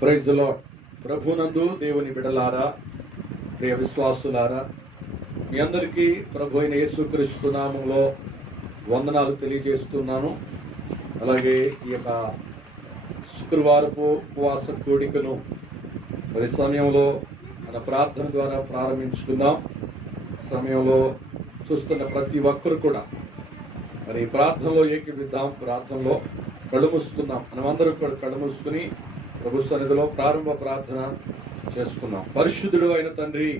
Praise the lord. ప్రభునందు దేవుని బిడలారా, ప్రియ విశ్వాసులారా, మీ అందరికీ ప్రభు అయిన యేసుక్రీస్తు నామములో వందనాలు తెలియజేస్తున్నాను. అలాగే ఈ యొక్క శుక్రవారపు ఉపవాస కూడికను మరి సమయంలో మన ప్రార్థన ద్వారా ప్రారంభించుకుందాం. సమయంలో చూస్తున్న ప్రతి ఒక్కరు కూడా మరి ప్రార్థనలో ఏకీవిద్దాం. ప్రార్థనలో కళ్ళు మూసుకుందాం. మనమందరం కూడా కళ్ళు మూసుకుని ప్రభు సన్నిధిలో ప్రారంభ ప్రార్థన చేసుకున్నాం. పరిశుద్ధుడు అయిన తండ్రి,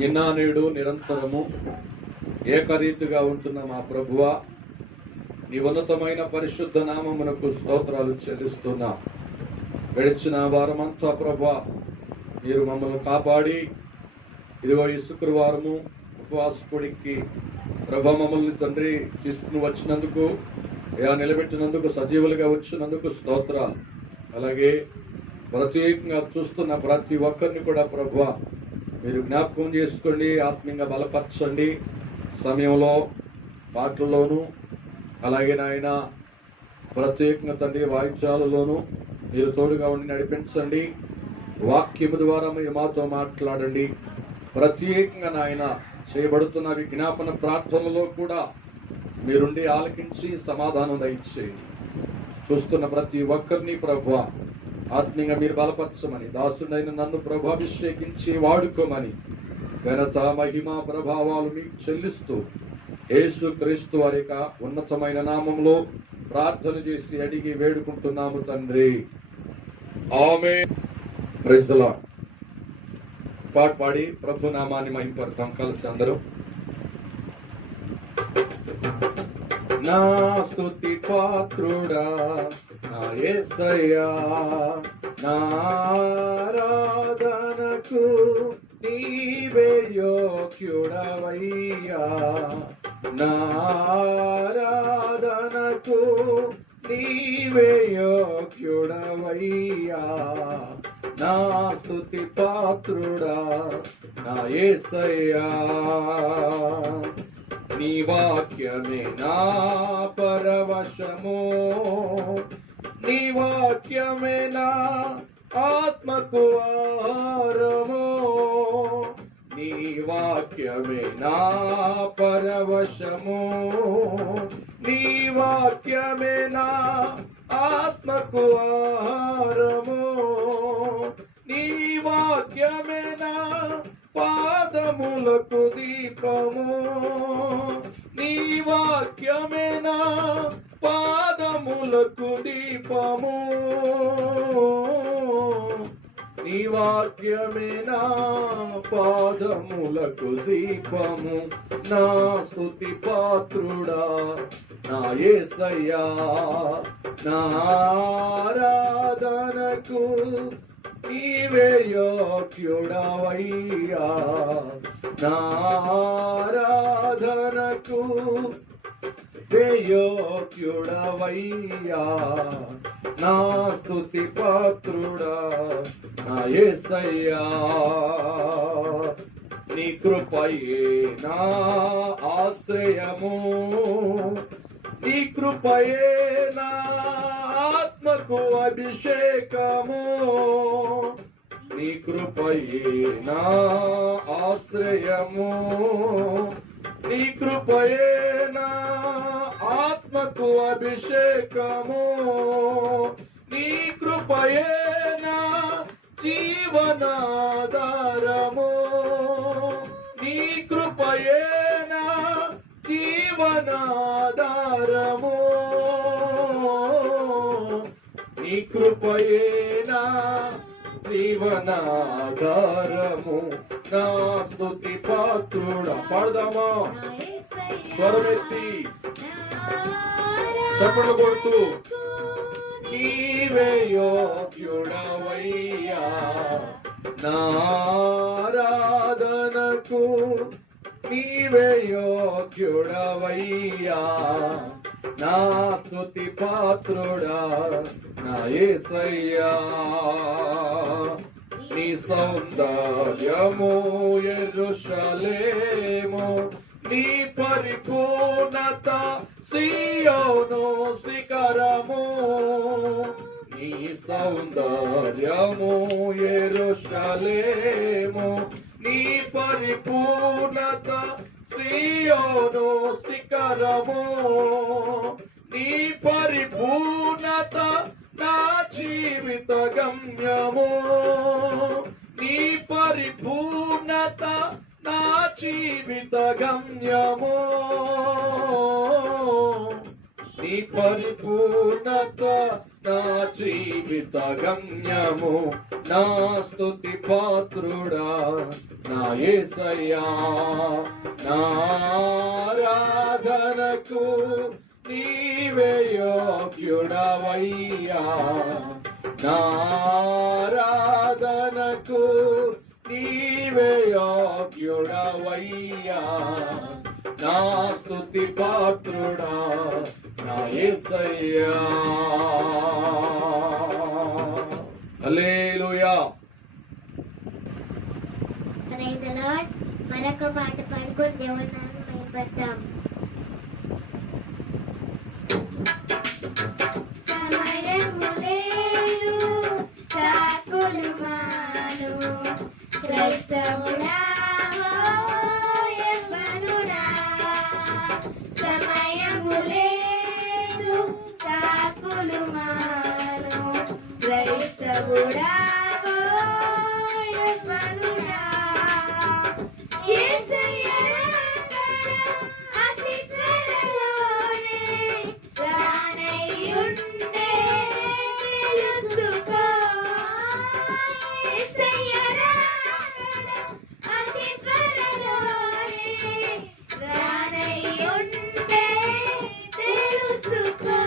నిన్న నేడు నిరంతరము ఏకరీతిగా ఉంటున్న మా ప్రభువా, నీ ఉన్నతమైన పరిశుద్ధ నామమునకు స్తోత్రాలు చెల్లిస్తున్నా. గడిచిన వారమంతా ప్రభువా మీరు మమ్మల్ని కాపాడి ఇదిగో ఈ శుక్రవారము ఉపవాసకుడికి ప్రభా మమ్మల్ని తండ్రి తీసుకుని వచ్చినందుకు, నిలబెట్టినందుకు, సజీవులుగా వచ్చినందుకు స్తోత్రాలు. అలాగే ప్రత్యేకంగా చూస్తున్న ప్రతి ఒక్కరిని కూడా ప్రభువా మీరు జ్ఞాపకం చేసుకోండి, ఆత్మీయంగా బలపరచండి. సమయంలో పాటల్లోనూ అలాగే నాయన ప్రత్యేకంగా తండ్రి వాయిద్యాలలోనూ మీరు తోడుగా ఉండి నడిపించండి. వాక్యము ద్వారా మీరు మాతో మాట్లాడండి. ప్రత్యేకంగా నాయన చేయబడుతున్న విజ్ఞాపన ప్రార్థనలో కూడా మీరుండి ఆలకించి సమాధానం దయచేయండి. చూస్తున్న ప్రతి ఒక్కరిని ప్రభువా ఆత్మీయంగా మీరు బలపరచమని, దాసుడైన నన్ను ప్రభు అభిషేకించి వాడుకోమని ఘనత మహిమ ప్రభావాలు మీకు చెల్లిస్తూ యేసుక్రీస్తు వారి యొక్క ఉన్నతమైన నామంలో ప్రార్థన చేసి అడిగి వేడుకుంటున్నాము తండ్రి, ఆమేన్. Praise the lord. పాట పాడి ప్రభు నామాన్ని మహిమపడతాం కలిసి అందరూ. నా స్తుతి పాత్రుడా నా యేసయ్యా, నా ఆరాధనకు నీవే యోగ్యుడవయ్యా, నా ఆరాధనకు నీవే యోగ్యుడవయ్యా, నా స్తుతి పాత్రుడా నా యేసయ్యా. నీ వాక్యమే నా పరవశము, నీ వాక్యమే నా ఆత్మకు ఆహారము, నీ వాక్యమే నా పరవశము, నీ వాక్యమే నా ఆత్మకు ఆహారము, నీ వాక్యమే నా పాదములకు దీపము, నీ వాక్యమే నా పాదములకు దీపము, నీ వాక్యమే నా పాదములకు దీపము. నా స్తుతి పాత్రుడా నా యేసయ్యా, నా ఆరాధనకు నీవే యోగ్యుడవయ్యా, నా ఆరాధనకు యోగ్యుడవయ్యా, నా స్తుతి పాత్రుడా నా యేసయ్యా. నీ కృపయే నా ఆశ్రయము, నీ కృపయే నా ఆత్మకు అభిషేకము, నీ కృపయే నా ఆశ్రయము, నీ కృపయే నా ఆత్మకు అభిషేకము, నీ కృపయే నా జీవనాధారము, నీ కృపయే నా జీవనాధారము, నీ కృపయే నా జీవనాధారము. నా స్తుతి పాత్రుడా పాడదామా స్వరమెత్తి చప్పట్లు కొడుతూ, నీవే యోగ్యుడవయ్యా, నా ఆరాధనకు నీవే యోగ్యుడవయ్యా, నా స్తుతి పాత్రుడా నా యేసయ్యా. నీ సౌందర్యము యెరూషలేము, నీ పరిపూర్ణత సియోను శిఖరము, నీ సౌందర్యము యెరూషలేము, నీ పరిపూర్ణత సియోను శిఖరము, నీ పరిపూర్ణత నా జీవిత గమ్యము, నీ పరిపూర్ణత నా జీవిత గమ్యము, నీ పరిపూర్ణత నా జీవిత గమ్యము. నా స్తుతి పాత్రుడా నా యేసయ్యా, నా ఆరాధనకు నీవే యోగ్యుడవయ్యా, నా ఆరాధనకు నీవే యోగ్యుడవయ్యా, నా స్తుతి పాత్రుడా నా యేసయ్యా. హల్లెలూయా. Praise the Lord. మరొక పాట పాడుకొని దేవుని నామమును మహిమపడతాం. సమయము లేదు సాకులు మాను, క్రైస్తవుడా ఓ యవ్వనుడా. సమయము లేదు సాకులు మాను, క్రైస్తవుడా ఓ యవ్వనుడా. యేసయ్య రాకడ అతి త్వరలోనే రానయ్యుండే తెలుసుకో. యేసయ్య రాకడ అతి త్వరలోనే రానయ్యుండే తెలుసుకో.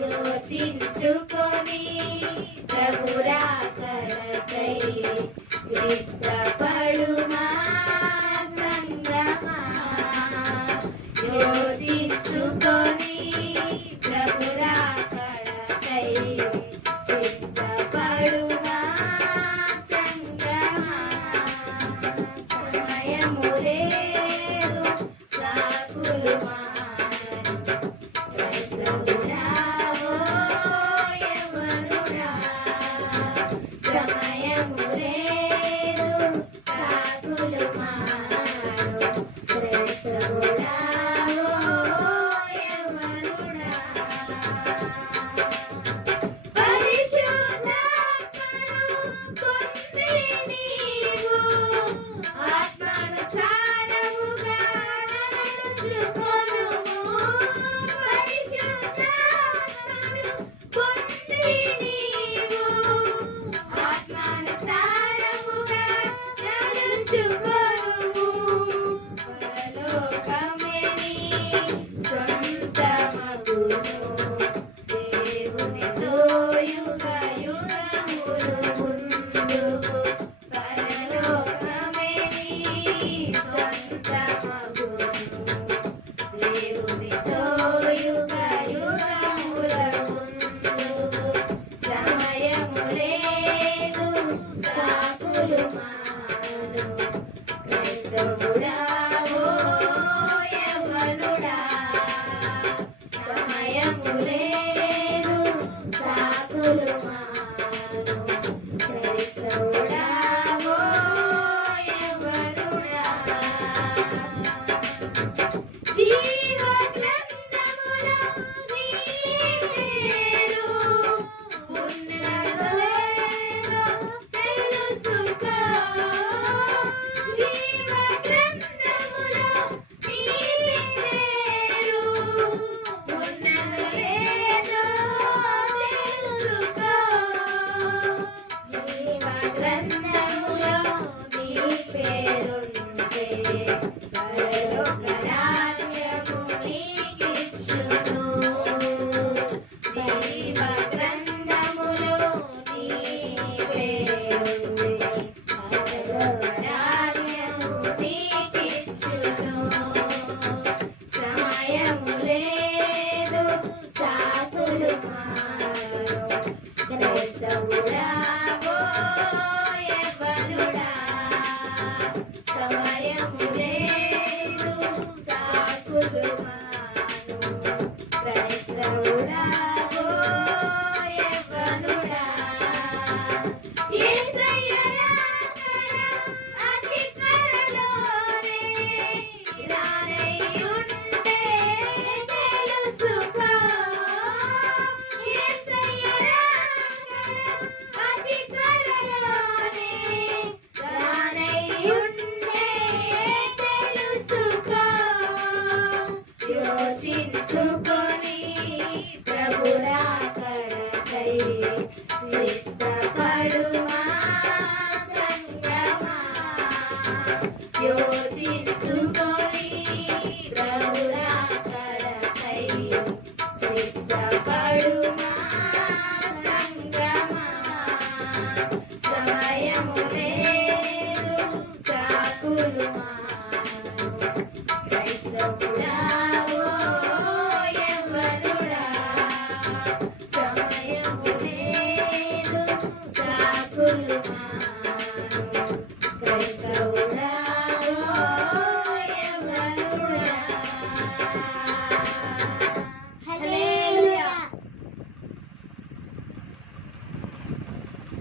యోచించుకొని ప్రభు రాకడకై సిద్ధపడుమా సంగమా. యోచించుకొని ప్రభు రాకడకై సిద్ధపడుమా సంగమా. సమయము లేదు సాకులు మానను, క్రైస్తవుడా ఓ యవ్వనుడా. సమయము లేదు సాకులు మానను, క్రైస్తవుడా ఓ యవ్వనుడా.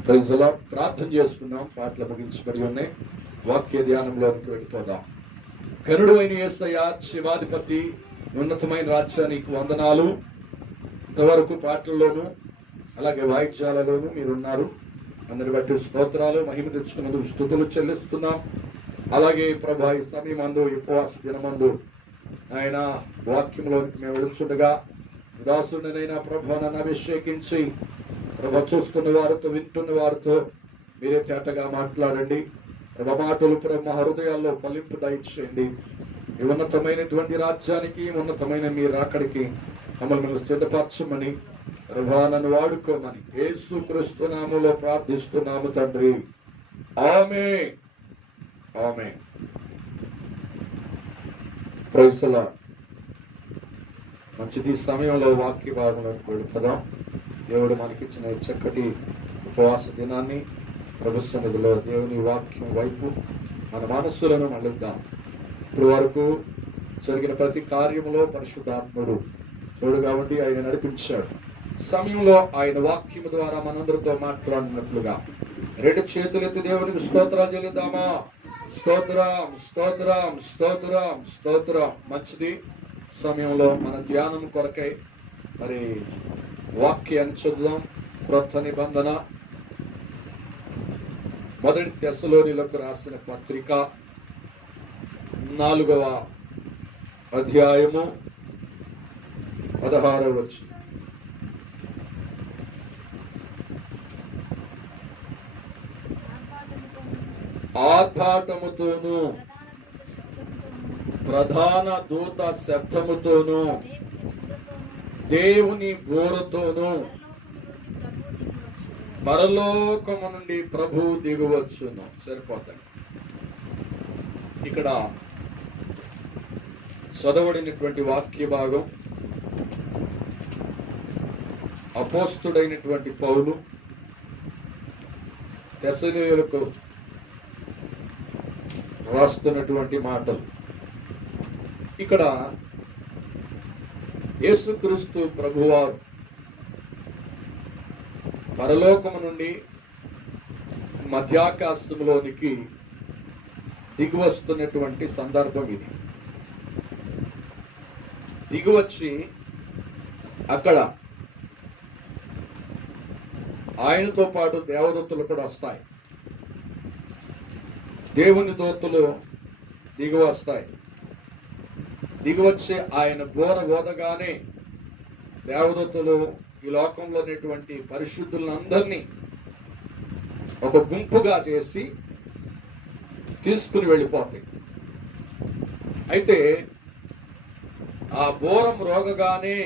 Praise the lord. ప్రార్థన చేసుకున్నాం. పాటలు ముగించబడి ఉన్నాయి. వాక్య ధ్యానంలోకి వెళ్ళిపోదాం. కరుడు అయిన యేసయ్య, శివాధిపతి, ఉన్నతమైన రాజ్యానికి వందనాలు. ఇంతవరకు పాటల్లోనూ అలాగే వాయిద్యాలలోనూ మీరున్నారు. అందరి బట్టి స్తోత్రాలు, మహిమ తెచ్చుకున్నందుకు స్తుతులు చెల్లిస్తున్నాం. అలాగే ప్రభా ఈ సమయమందు, ఉపవాస దినమందు ఆయన వాక్యంలోనికి మేము వెళుచుండగా దాసుడినైనా ప్రభా నన్ను అభిషేకించి ప్రభా చూస్తున్న వారితో, వింటున్న వారితో మీరే చేటగా మాట్లాడండి. ప్రభా మాటలు ప్రభా హృదయాల్లో ఫలింపు దయచేయండి. ఈ ఉన్నతమైనటువంటి రాజ్యానికి, ఉన్నతమైన మీ రాకడికి మమ్మల్ని సిద్ధపరచమని ప్రభా నన్ను వాడుకోమని యేసుక్రీస్తు నామములో ప్రార్థిస్తున్నాము తండ్రి. ఆమేన్. ఆమేన్. Praise the Lord. మంచిది. సమయంలో వాక్య భాగంలోకి వెళ్ళిపోదాం. దేవుడు మనకిచ్చిన చక్కటి ఉపవాస దినాన్ని ప్రభు సన్నిధిలో దేవుని వాక్యం వైపు మన మనస్సులను మళ్ళిద్దాం. ఇప్పుడు వరకు జరిగిన ప్రతి కార్యములో పరిశుద్ధాత్ముడు తోడుగా ఉండి ఆయన నడిపించాడు. సమయంలో ఆయన వాక్యం ద్వారా మనందరితో మాట్లాడినట్లుగా రెండు చేతులెత్తి దేవునికి స్తోత్రాలు చెల్లిద్దామా? స్తోత్రం, స్తోత్రం, స్తోత్రం, స్తోత్రం. మంచిది. సమయంలో మన ధ్యానం కొరకై మరి వాక్యాన్ని చదువుదాం. క్రొత్త నిబంధన మొదటి తెస్సలోనిలకు రాసిన పత్రిక 4వ అధ్యాయము 16వ వచనం. ఆర్భాటముతోను ప్రధాన దూత శబ్దముతోను దేవుని గోరతోను పరలోకము నుండి ప్రభు దిగువచ్చును. సరిపోతాయి. ఇక్కడ చదవడినటువంటి వాక్య భాగం అపోస్తుడైనటువంటి పౌలు తెస్సలోనియులకు రాస్తున్నటువంటి మాటలు. ఇక్కడ యేసుక్రీస్తు ప్రభువారు పరలోకము నుండి మధ్యాకాశంలోనికి దిగువస్తున్నటువంటి సందర్భం ఇది. దిగువచ్చి అక్కడ ఆయనతో పాటు దేవదూతలు కూడా వస్తాయి. దేవుని దూతలు దిగి వస్తాయి. దిగివచ్చి ఆయన బోర ఓదగానే దేవదూతలు ఈ లోకంలో ఉన్నటువంటి పరిశుద్ధులందరినీ ఒక గుంపుగా చేసి తీసుకుని వెళ్ళిపోతాయి. అయితే ఆ బోరం రోగగానే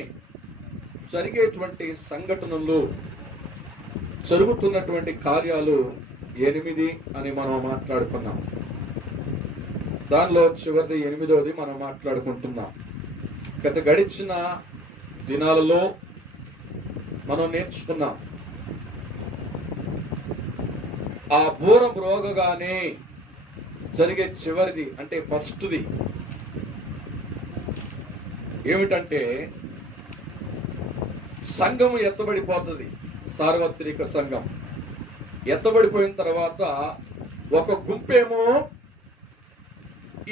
జరిగేటువంటి సంఘటనలు, జరుగుతున్నటువంటి కార్యాలు 8 అని మనం మాట్లాడుకున్నాం. దానిలో చివరిది 8వది మనం మాట్లాడుకుంటున్నాం. గత గడిచిన దినాలలో మనం నేర్చుకున్నాం. ఆ బూరం రోగగానే జరిగే చివరిది అంటే ఫస్ట్ది ఏమిటంటే సంఘం ఎత్తబడిపోతుంది. సార్వత్రిక సంఘం ఎత్తబడిపోయిన తర్వాత ఒక గుంపేమో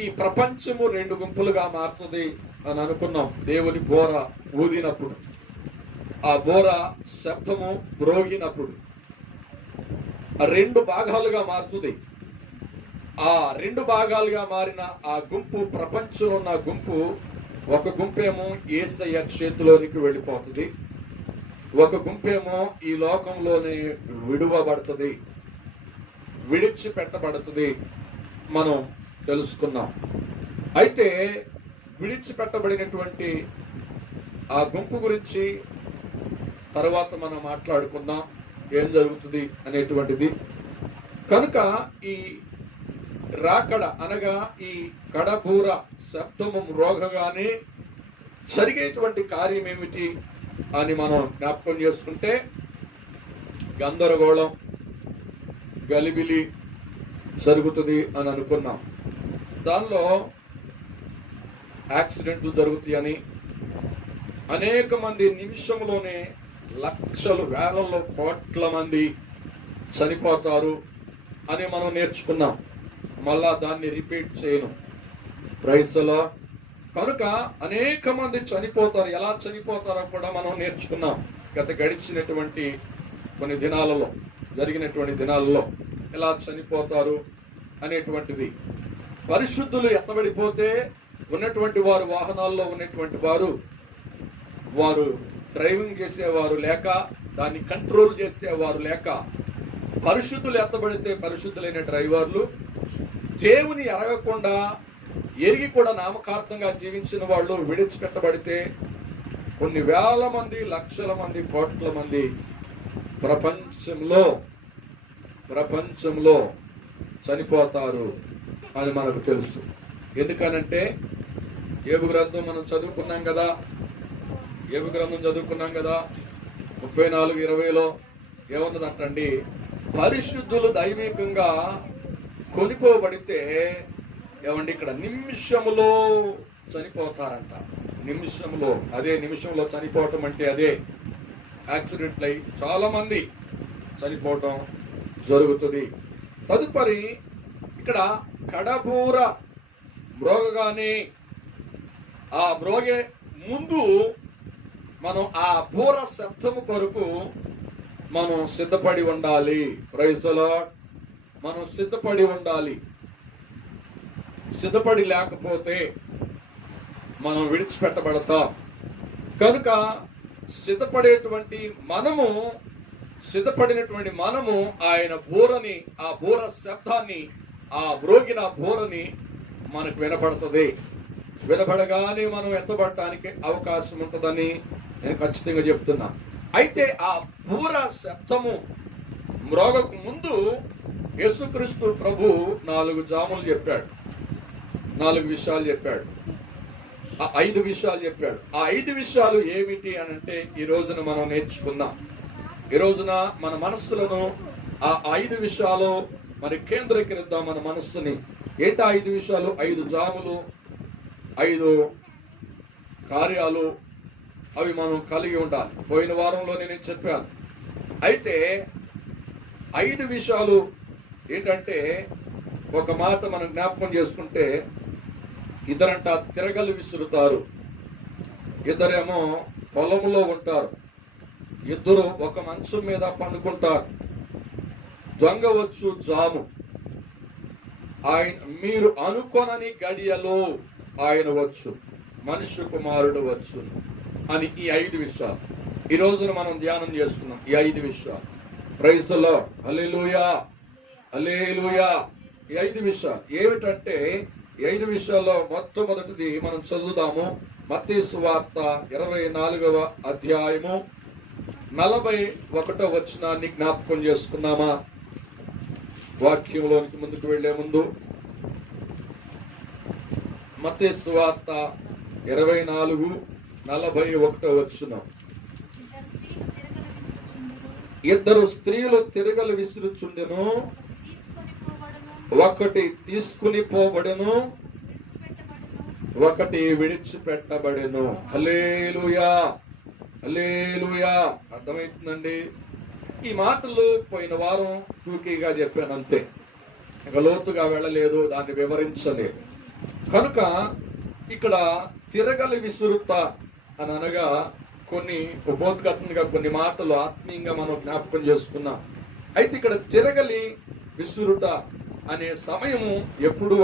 ఈ ప్రపంచము 2 గుంపులుగా మారుతుంది అని అనుకున్నాం. దేవుని బోర ఊదినప్పుడు, ఆ బోర శబ్దము మ్రోగినప్పుడు 2 భాగాలుగా మారుతుంది. ఆ 2 భాగాలుగా మారిన ఆ గుంపు, ప్రపంచంలో ఉన్న గుంపు, ఒక గుంపేమో యేసయ్య చేతిలోనికి వెళ్ళిపోతుంది. ఒక గుంపేమో ఈ లోకంలోనే విడువబడుతుంది, విడిచిపెట్టబడుతుంది. మనం తెలుసుకున్నాం. అయితే విడిచిపెట్టబడినటువంటి ఆ గుంపు గురించి తర్వాత మనం మాట్లాడుకుందాం, ఏం జరుగుతుంది అనేటువంటిది. కనుక ఈ రాకడ అనగా ఈ కడబూర శబ్దము రోగగానే జరిగేటువంటి కార్యం ఏమిటి అని మనం జ్ఞాపకం చేసుకుంటే, గందరగోళం, గలిబిలి జరుగుతుంది అని అనుకున్నాం. దానిలో యాక్సిడెంట్లు జరుగుతాయని, అనేక మంది నిమిషంలోనే లక్షలు, వేలలో కోట్ల మంది చనిపోతారు అని మనం నేర్చుకున్నాం. మళ్ళా దాన్ని రిపీట్ చేయను. Praise the lord. కనుక అనేక మంది చనిపోతారు. ఎలా చనిపోతారో కూడా మనం నేర్చుకున్నాం గత గడిచినటువంటి కొన్ని దినాలలో, జరిగినటువంటి దినాలలో ఎలా చనిపోతారు అనేటువంటిది. పరిశుద్ధులు ఎత్తబడిపోతే ఉన్నటువంటి వారు, వాహనాల్లో ఉన్నటువంటి వారు డ్రైవింగ్ చేసేవారు లేక, దాన్ని కంట్రోల్ చేసేవారు లేక, పరిశుద్ధులు ఎత్తబడితే పరిశుద్ధులైన డ్రైవర్లు, దేవుని ఎరగకుండా ఎరిగి కూడా నామకార్థంగా జీవించిన వాళ్ళు విడిచిపెట్టబడితే కొన్ని వేల మంది, లక్షల మంది, కోట్ల మంది ప్రపంచంలో చనిపోతారు అని మనకు తెలుసు. ఎందుకనంటే యోబు గ్రంథం మనం చదువుకున్నాం కదా, 34:20 ఏమున్నదంటండి, పరిశుద్ధులు దైవికంగా కొనిపోబడితే ఏమండి ఇక్కడ నిమిషంలో చనిపోతారంట. నిమిషంలో చనిపోవటం అంటే అదే యాక్సిడెంట్లు అయి చాలా మంది చనిపోవటం జరుగుతుంది. తదుపరి ఇక్కడ కడబూర మ్రోగగానే, ఆ మ్రోగే ముందు మనం ఆ బూర శబ్దము కొరకు మనం సిద్ధపడి ఉండాలి. Praise the lord. మనం సిద్ధపడి ఉండాలి. సిద్ధపడి లేకపోతే మనం విడిచిపెట్టబడతాం. కనుక సిద్ధపడినటువంటి మనము ఆయన బూరని, ఆ బూర శబ్దాన్ని, ఆ మ్రోగిన బూరని మనకు వినపడుతుంది. వినపడగానే మనం ఎత్తబడటానికి అవకాశం ఉంటుందని నేను ఖచ్చితంగా చెప్తున్నా. అయితే ఆ బూర శబ్దము మ్రోగకు ముందు యేసుక్రీస్తు ప్రభు 4 జాములు చెప్పాడు, 4 విషయాలు చెప్పాడు, 5 విషయాలు చెప్పాడు. ఆ 5 విషయాలు ఏమిటి అని అంటే ఈ రోజున మనం నేర్చుకుందాం. ఈ రోజున మన మనస్సులను ఆ 5 విషయాలు మరి కేంద్రీకరిద్దాం. మన మనస్సుని ఏంటి 5 విషయాలు? 5 జాములు, 5 కార్యాలు, అవి మనం కలిగి ఉండాలి. పోయిన వారంలో నేను చెప్పాను. అయితే 5 విషయాలు ఏంటంటే, ఒక మాట మనం జ్ఞాపకం చేసుకుంటే, ఇద్దరంట తిరగలు విసురుతారు, ఇద్దరేమో పొలంలో ఉంటారు, ఇద్దరు ఒక మంచం మీద పండుకుంటారు. దొంగ వచ్చు జాము, ఆయన మీరు అనుకొనని గడియలో ఆయన వచ్చు, మనుష్య కుమారుడు వచ్చు అని ఈ 5 విషయాలు ఈ రోజున మనం ధ్యానం చేసుకున్నాం. ఈ 5 విషయాలు. Praise the Lord. హల్లెలూయా, హల్లెలూయా. ఈ 5 విషయాలు ఏమిటంటే, ఈ 5 విషయాల్లో మొట్టమొదటిది మనం చదువుదాము. మత్తయి సువార్త 24వ అధ్యాయము 41వ వచనాన్ని జ్ఞాపకం చేసుకున్నామా? వాక్యంలోనికి ముందుకు వెళ్లే ముందు మత్తయి సువార్త 24:41వ వచనం. ఇద్దరు స్త్రీలు తిరగలు విసురుచుండెను, ఒకటి తీసుకుని పోబడెను, ఒకటి విడిచిపెట్టబడెను. హల్లెలూయా, హల్లెలూయా. అర్థమవుతుందండి? ఈ మాటలు పోయిన వారం టూకీగా చెప్పాను అంతే, ఇక లోతుగా వెళ్ళలేదు, దాన్ని వివరించలేదు. కనుక ఇక్కడ తిరగలి విసురుత అని అనగా కొన్ని ఉపోద్ఘాతంగా కొన్ని మాటలు ఆత్మీయంగా మనం జ్ఞాపకం చేసుకున్నాం. అయితే ఇక్కడ తిరగలి విసురుట అనే సమయము ఎప్పుడు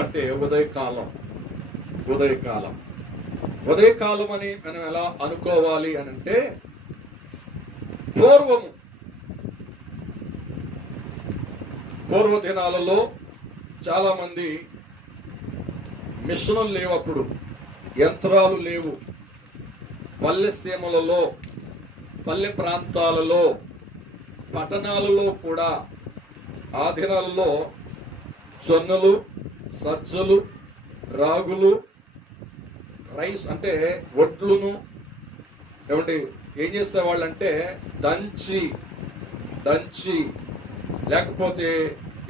అంటే ఉదయకాలం అని మనం ఎలా అనుకోవాలి అని అంటే, పూర్వ దినాలలో చాలా మంది మిషనులు లేవు, అప్పుడు యంత్రాలు లేవు. పల్లె సీమలలో, పల్లె ప్రాంతాలలో, పట్టణాలలో కూడా ఆ దినాలలో జొన్నలు, సజ్జలు, రాగులు, రైస్ అంటే వడ్లును ఏమంటే ఏం చేసేవాళ్ళంటే దంచి లేకపోతే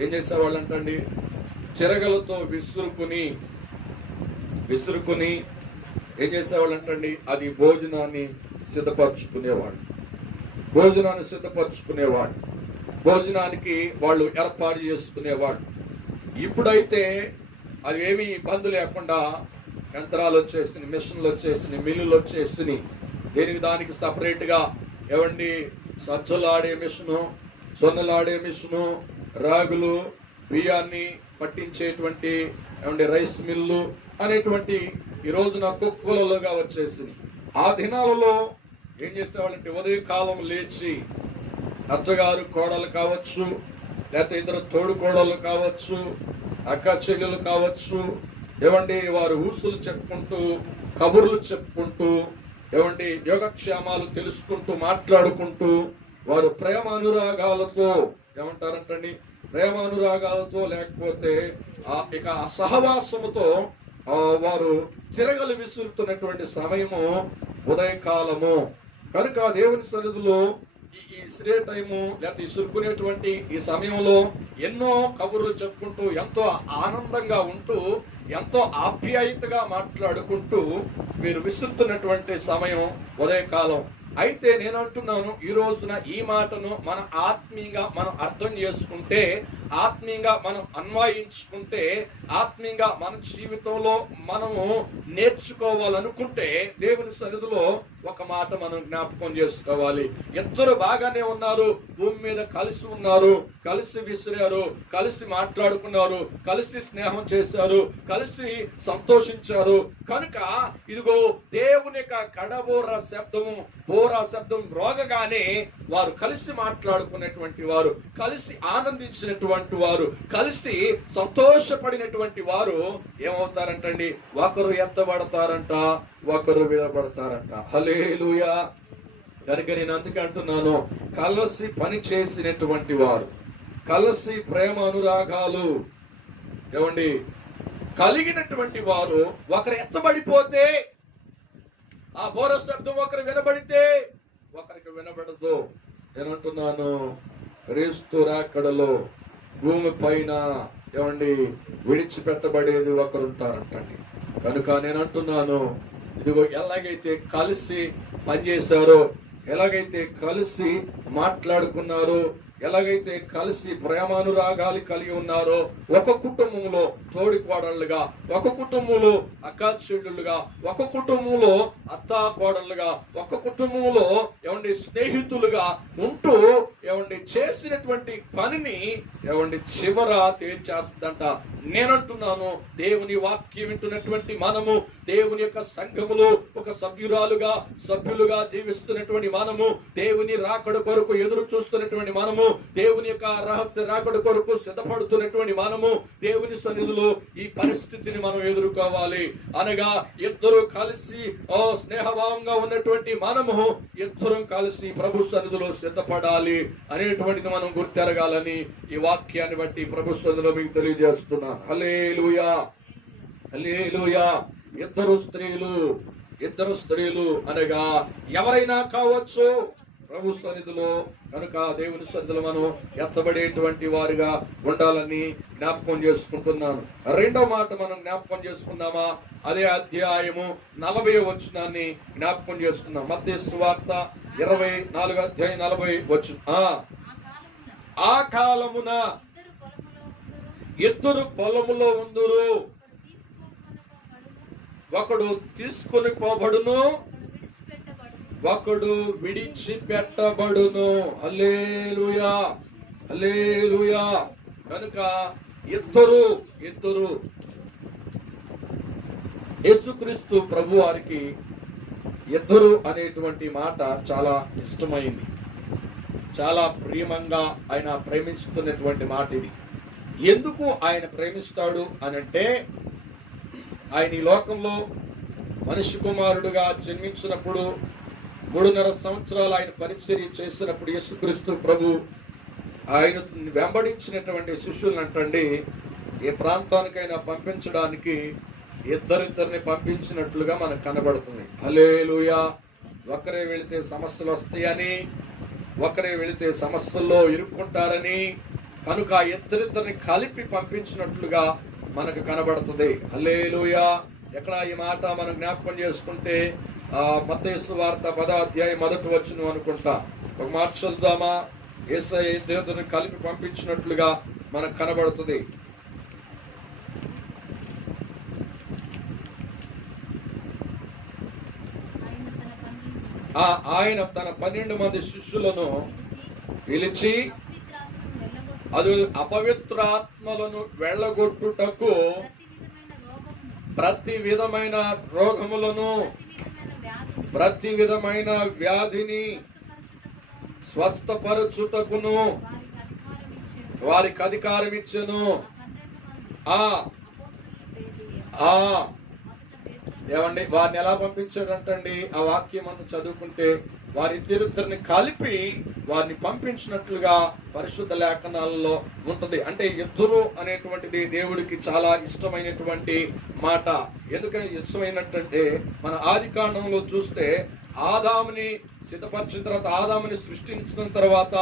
ఏం చేసేవాళ్ళంటండి, చిరగలతో విసురుకుని ఏం చేసేవాళ్ళంటండి, అది భోజనాన్ని సిద్ధపరచుకునేవాళ్ళు. భోజనాన్ని సిద్ధపరచుకునేవాడు, భోజనానికి వాళ్ళు ఏర్పాటు చేసుకునేవాడు. ఇప్పుడైతే అది ఏమీ ఇబ్బంది లేకుండా యంత్రాలు వచ్చేసినాయి, మిషన్లు వచ్చేసినాయి, మిల్లులు వచ్చేసినాయి. దేనికి దానికి సపరేట్గా ఏమండి సజ్జలాడే మిషను, సొన్నలాడే మిషను, రాగులు బియ్యాన్ని పట్టించేటువంటి ఏమండి రైస్ మిల్లు అనేటువంటి ఈ రోజున కుక్కలలుగా వచ్చేసినాయి. ఆ దినాలలో ఏం చేసేవాళ్ళంటే ఉదయకాలం లేచి అత్తగారు కోడలు కావచ్చు, లేకపోతే ఇద్దరు తోడు కోడలు కావచ్చు, అక్క చెల్లెలు కావచ్చు, ఏమండి వారు ఊసులు చెప్పుకుంటూ, కబుర్లు చెప్పుకుంటూ, ఏమండి యోగక్షేమాలు తెలుసుకుంటూ, మాట్లాడుకుంటూ, వారు ప్రేమ అనురాగాలతో ఏమంటారంటండి, ప్రేమ అనురాగాలతో లేకపోతే ఇక సహవాసముతో వారు తిరగలు విసురుతున్నటువంటి సమయము ఉదయకాలము. కనుక దేవుని సన్నిధిలో ఈ శ్రే టైము లేకపోతే ఇసురుకునేటువంటి ఈ సమయంలో ఎన్నో కబుర్లు చెప్పుకుంటూ, ఎంతో ఆనందంగా ఉంటూ, ఎంతో ఆప్యాయతగా మాట్లాడుకుంటూ మీరు విసురుతున్నటువంటి సమయం ఉదయకాలం. అయితే నేను అంటున్నాను, ఈ రోజున ఈ మాటను మనం ఆత్మీయంగా మనం అర్థం చేసుకుంటే, ఆత్మీయంగా మనం అన్వయించుకుంటే, ఆత్మీయంగా మన జీవితంలో మనము నేర్చుకోవాలనుకుంటే దేవుని సన్నిధిలో ఒక మాట మనం జ్ఞాపకం చేసుకోవాలి. ఇద్దరు బాగానే ఉన్నారు, భూమి మీద కలిసి ఉన్నారు, కలిసి విసిరారు, కలిసి మాట్లాడుకున్నారు, కలిసి స్నేహం చేశారు, కలిసి సంతోషించారు. కనుక ఇదిగో దేవుని యొక్క కడబోర శబ్దము, బోరా శబ్దం రోగగానే వారు కలిసి మాట్లాడుకున్నటువంటి వారు, కలిసి ఆనందించినటువంటి వారు, కలిసి సంతోషపడినటువంటి వారు ఏమవుతారంటండి, ఒకరు ఎత్తబడతారంట, ఒకరు విడబడతారంట. హల్లెలూయా. కనుక నేను అందుకే అంటున్నాను, కలిసి పని చేసినటువంటి వారు, కలిసి ప్రేమ అనురాగాలు ఏమండి కలిగినటువంటి వారు ఒకరు ఎత్తబడిపోతే, ఆ బోర శబ్దం ఒకరు వినబడితే ఒకరికి వినబడదు. నేను అంటున్నాను, క్రీస్తు రాకడలో భూమి పైన ఏమండి విడిచిపెట్టబడేది ఒకరు ఉంటారంటండి. కనుక నేను అంటున్నాను, ఇదిగో ఎలాగైతే కలిసి పనిచేశారో, ఎలాగైతే కలిసి మాట్లాడుకున్నారో, ఎలాగైతే కలిసి ప్రేమానురాగాలు కలిగి ఉన్నారో, ఒక కుటుంబంలో తోడి కోడళ్ళుగా, ఒక కుటుంబంలో అక్కా చెల్లెళ్ళుగా, ఒక కుటుంబంలో అత్తా కోడళ్ళుగా, ఒక కుటుంబంలో ఏమండి స్నేహితులుగా ఉంటూ ఏమండి చేసినటువంటి పనిని ఏమండి చివర తేల్చేస్తుందంట. నేనంటున్నాను, దేవుని వాక్యం వింటున్నటువంటి మనము, దేవుని యొక్క సంఘములో ఒక సభ్యులుగా జీవిస్తున్నటువంటి మనము, దేవుని రాకడ కొరకు ఎదురు చూస్తున్నటువంటి మనము, దేవుని యొక్క రహస్య రాకడ కొరకు సిద్ధపడుతున్నటువంటి మనము, దేవుని సన్నిధిలో ఈ పరిస్థితిని మనం ఎదుర్కోవాలి. అనగా ఇద్దరు కలిసి స్నేహభావంగా ఉన్నటువంటి మనము ఇద్దరం కలిసి ప్రభు సన్నిధిలో సిద్ధపడాలి అనేటువంటిది మనం గుర్తెరగాలని ఈ వాక్యాన్ని బట్టి ప్రభు సన్నిధిలో మీకు తెలియజేస్తున్నాను. హల్లెలూయా, హల్లెలూయా. ఇద్దరు స్త్రీలు అనగా ఎవరైనా కావచ్చు ప్రభు సన్నిధిలో. కనుక దేవుని సన్నిధిలో మనం ఎత్తబడేటువంటి వారిగా ఉండాలని జ్ఞాపకం చేసుకుంటున్నాను. రెండో మాట మనం జ్ఞాపకం చేసుకుందామా? అదే అధ్యాయము 40వ వచనాన్ని జ్ఞాపకం చేసుకుందాం. మత్తయి సువార్త 24వ అధ్యాయం 40వ వచనం. ఆ కాలమున ఇద్దరు పొలములో ఉందురు, ఒకడు తీసుకొని పోబడును, ఒకడు విడిచిపెట్టబడును. హల్లెలూయా, హల్లెలూయా. కనుక ఇద్దరు యేసుక్రీస్తు ప్రభు వారికి ఇద్దరు అనేటువంటి మాట చాలా ఇష్టమైంది, చాలా ప్రియమంగా ఆయన ప్రేమిస్తున్నటువంటి మాట ఇది. ఎందుకు ఆయన ప్రేమిస్తాడు అనంటే, ఆయన ఈ లోకంలో మనిషి కుమారుడుగా జన్మించినప్పుడు 3.5 సంవత్సరాలు ఆయన పరిచర్య చేసినప్పుడు యేసుక్రీస్తు ప్రభు ఆయన వెంబడించినటువంటి శిష్యులను అంటండి, ఏ ప్రాంతానికైనా పంపించడానికి ఇద్దరిద్దరిని పంపించినట్లుగా మనకు కనబడుతుంది. హల్లెలూయా. ఒకరే వెళితే సమస్యలు వస్తాయని, ఒకరే వెళితే సమస్యల్లో ఇరుక్కుంటారని, కనుక ఇద్దరిద్దరిని కలిపి పంపించినట్లుగా మనకు కనబడుతుంది. హల్లెలూయా. ఎక్కడ ఈ మాట మనం జ్ఞాపకం చేసుకుంటే మత్తయి సువార్త 10వ అధ్యాయం 1వ వచనం అనుకుంటా. ఒక మాట చదువుదామా? యేసయ్య దేవతను కలిపి పంపించినట్లుగా మనకు కనబడుతుంది. ఆయన తన 12 మంది శిష్యులను పిలిచి అది అపవిత్రాత్మలను వెళ్ళగొట్టుటకు ప్రతి విధమైన రోగములను, ప్రతి విధమైన వ్యాధిని స్వస్థపరచుటకును వారికి అధికారం ఇచ్చెను. ఏమండి, వారిని ఎలా పంపించాడంటండి? ఆ వాక్యం అంతా చదువుకుంటే వారిద్దరిని కలిపి వారిని పంపించినట్లుగా పరిశుద్ధ లేఖనాలలో ఉంటది. అంటే ఇద్దరు అనేటువంటిది దేవుడికి చాలా ఇష్టమైనటువంటి మాట. ఎందుకని ఇష్టమైనట్టంటే, మన ఆది కాండంలో చూస్తే ఆదాముని సిద్ధపరిచిన తర్వాత, ఆదాముని సృష్టించిన తర్వాత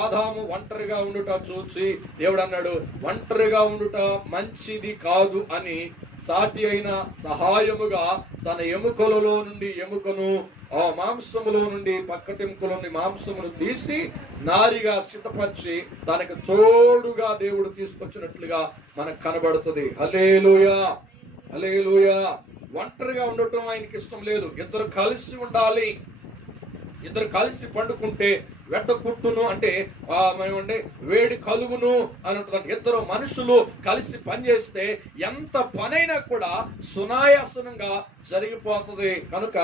ఆదాము ఒంటరిగా ఉండుట చూసి దేవుడు అన్నాడు, ఒంటరిగా ఉండుట మంచిది కాదు అని సాటి అయిన సహాయముగా తన ఎముకలలో నుండి ఎముకను, ఆ మాంసములో నుండి పక్కటెముకలో నుండి మాంసమును తీసి నారిగా సిద్ధపరిచి తనకు తోడుగా దేవుడు తీసుకొచ్చినట్లుగా మనకు కనబడుతుంది. హల్లెలూయా, హల్లెలూయా. ఒంటరిగా ఉండటం ఆయనకి ఇష్టం లేదు. ఇద్దరు కలిసి ఉండాలి. ఇద్దరు కలిసి పండుకుంటే వెట్ట పుట్టును, అంటే వేడి కలుగును అని ఉంటుంది. ఇద్దరు మనుషులు కలిసి పనిచేస్తే ఎంత పనైనా కూడా సునాయాసనంగా జరిగిపోతుంది. కనుక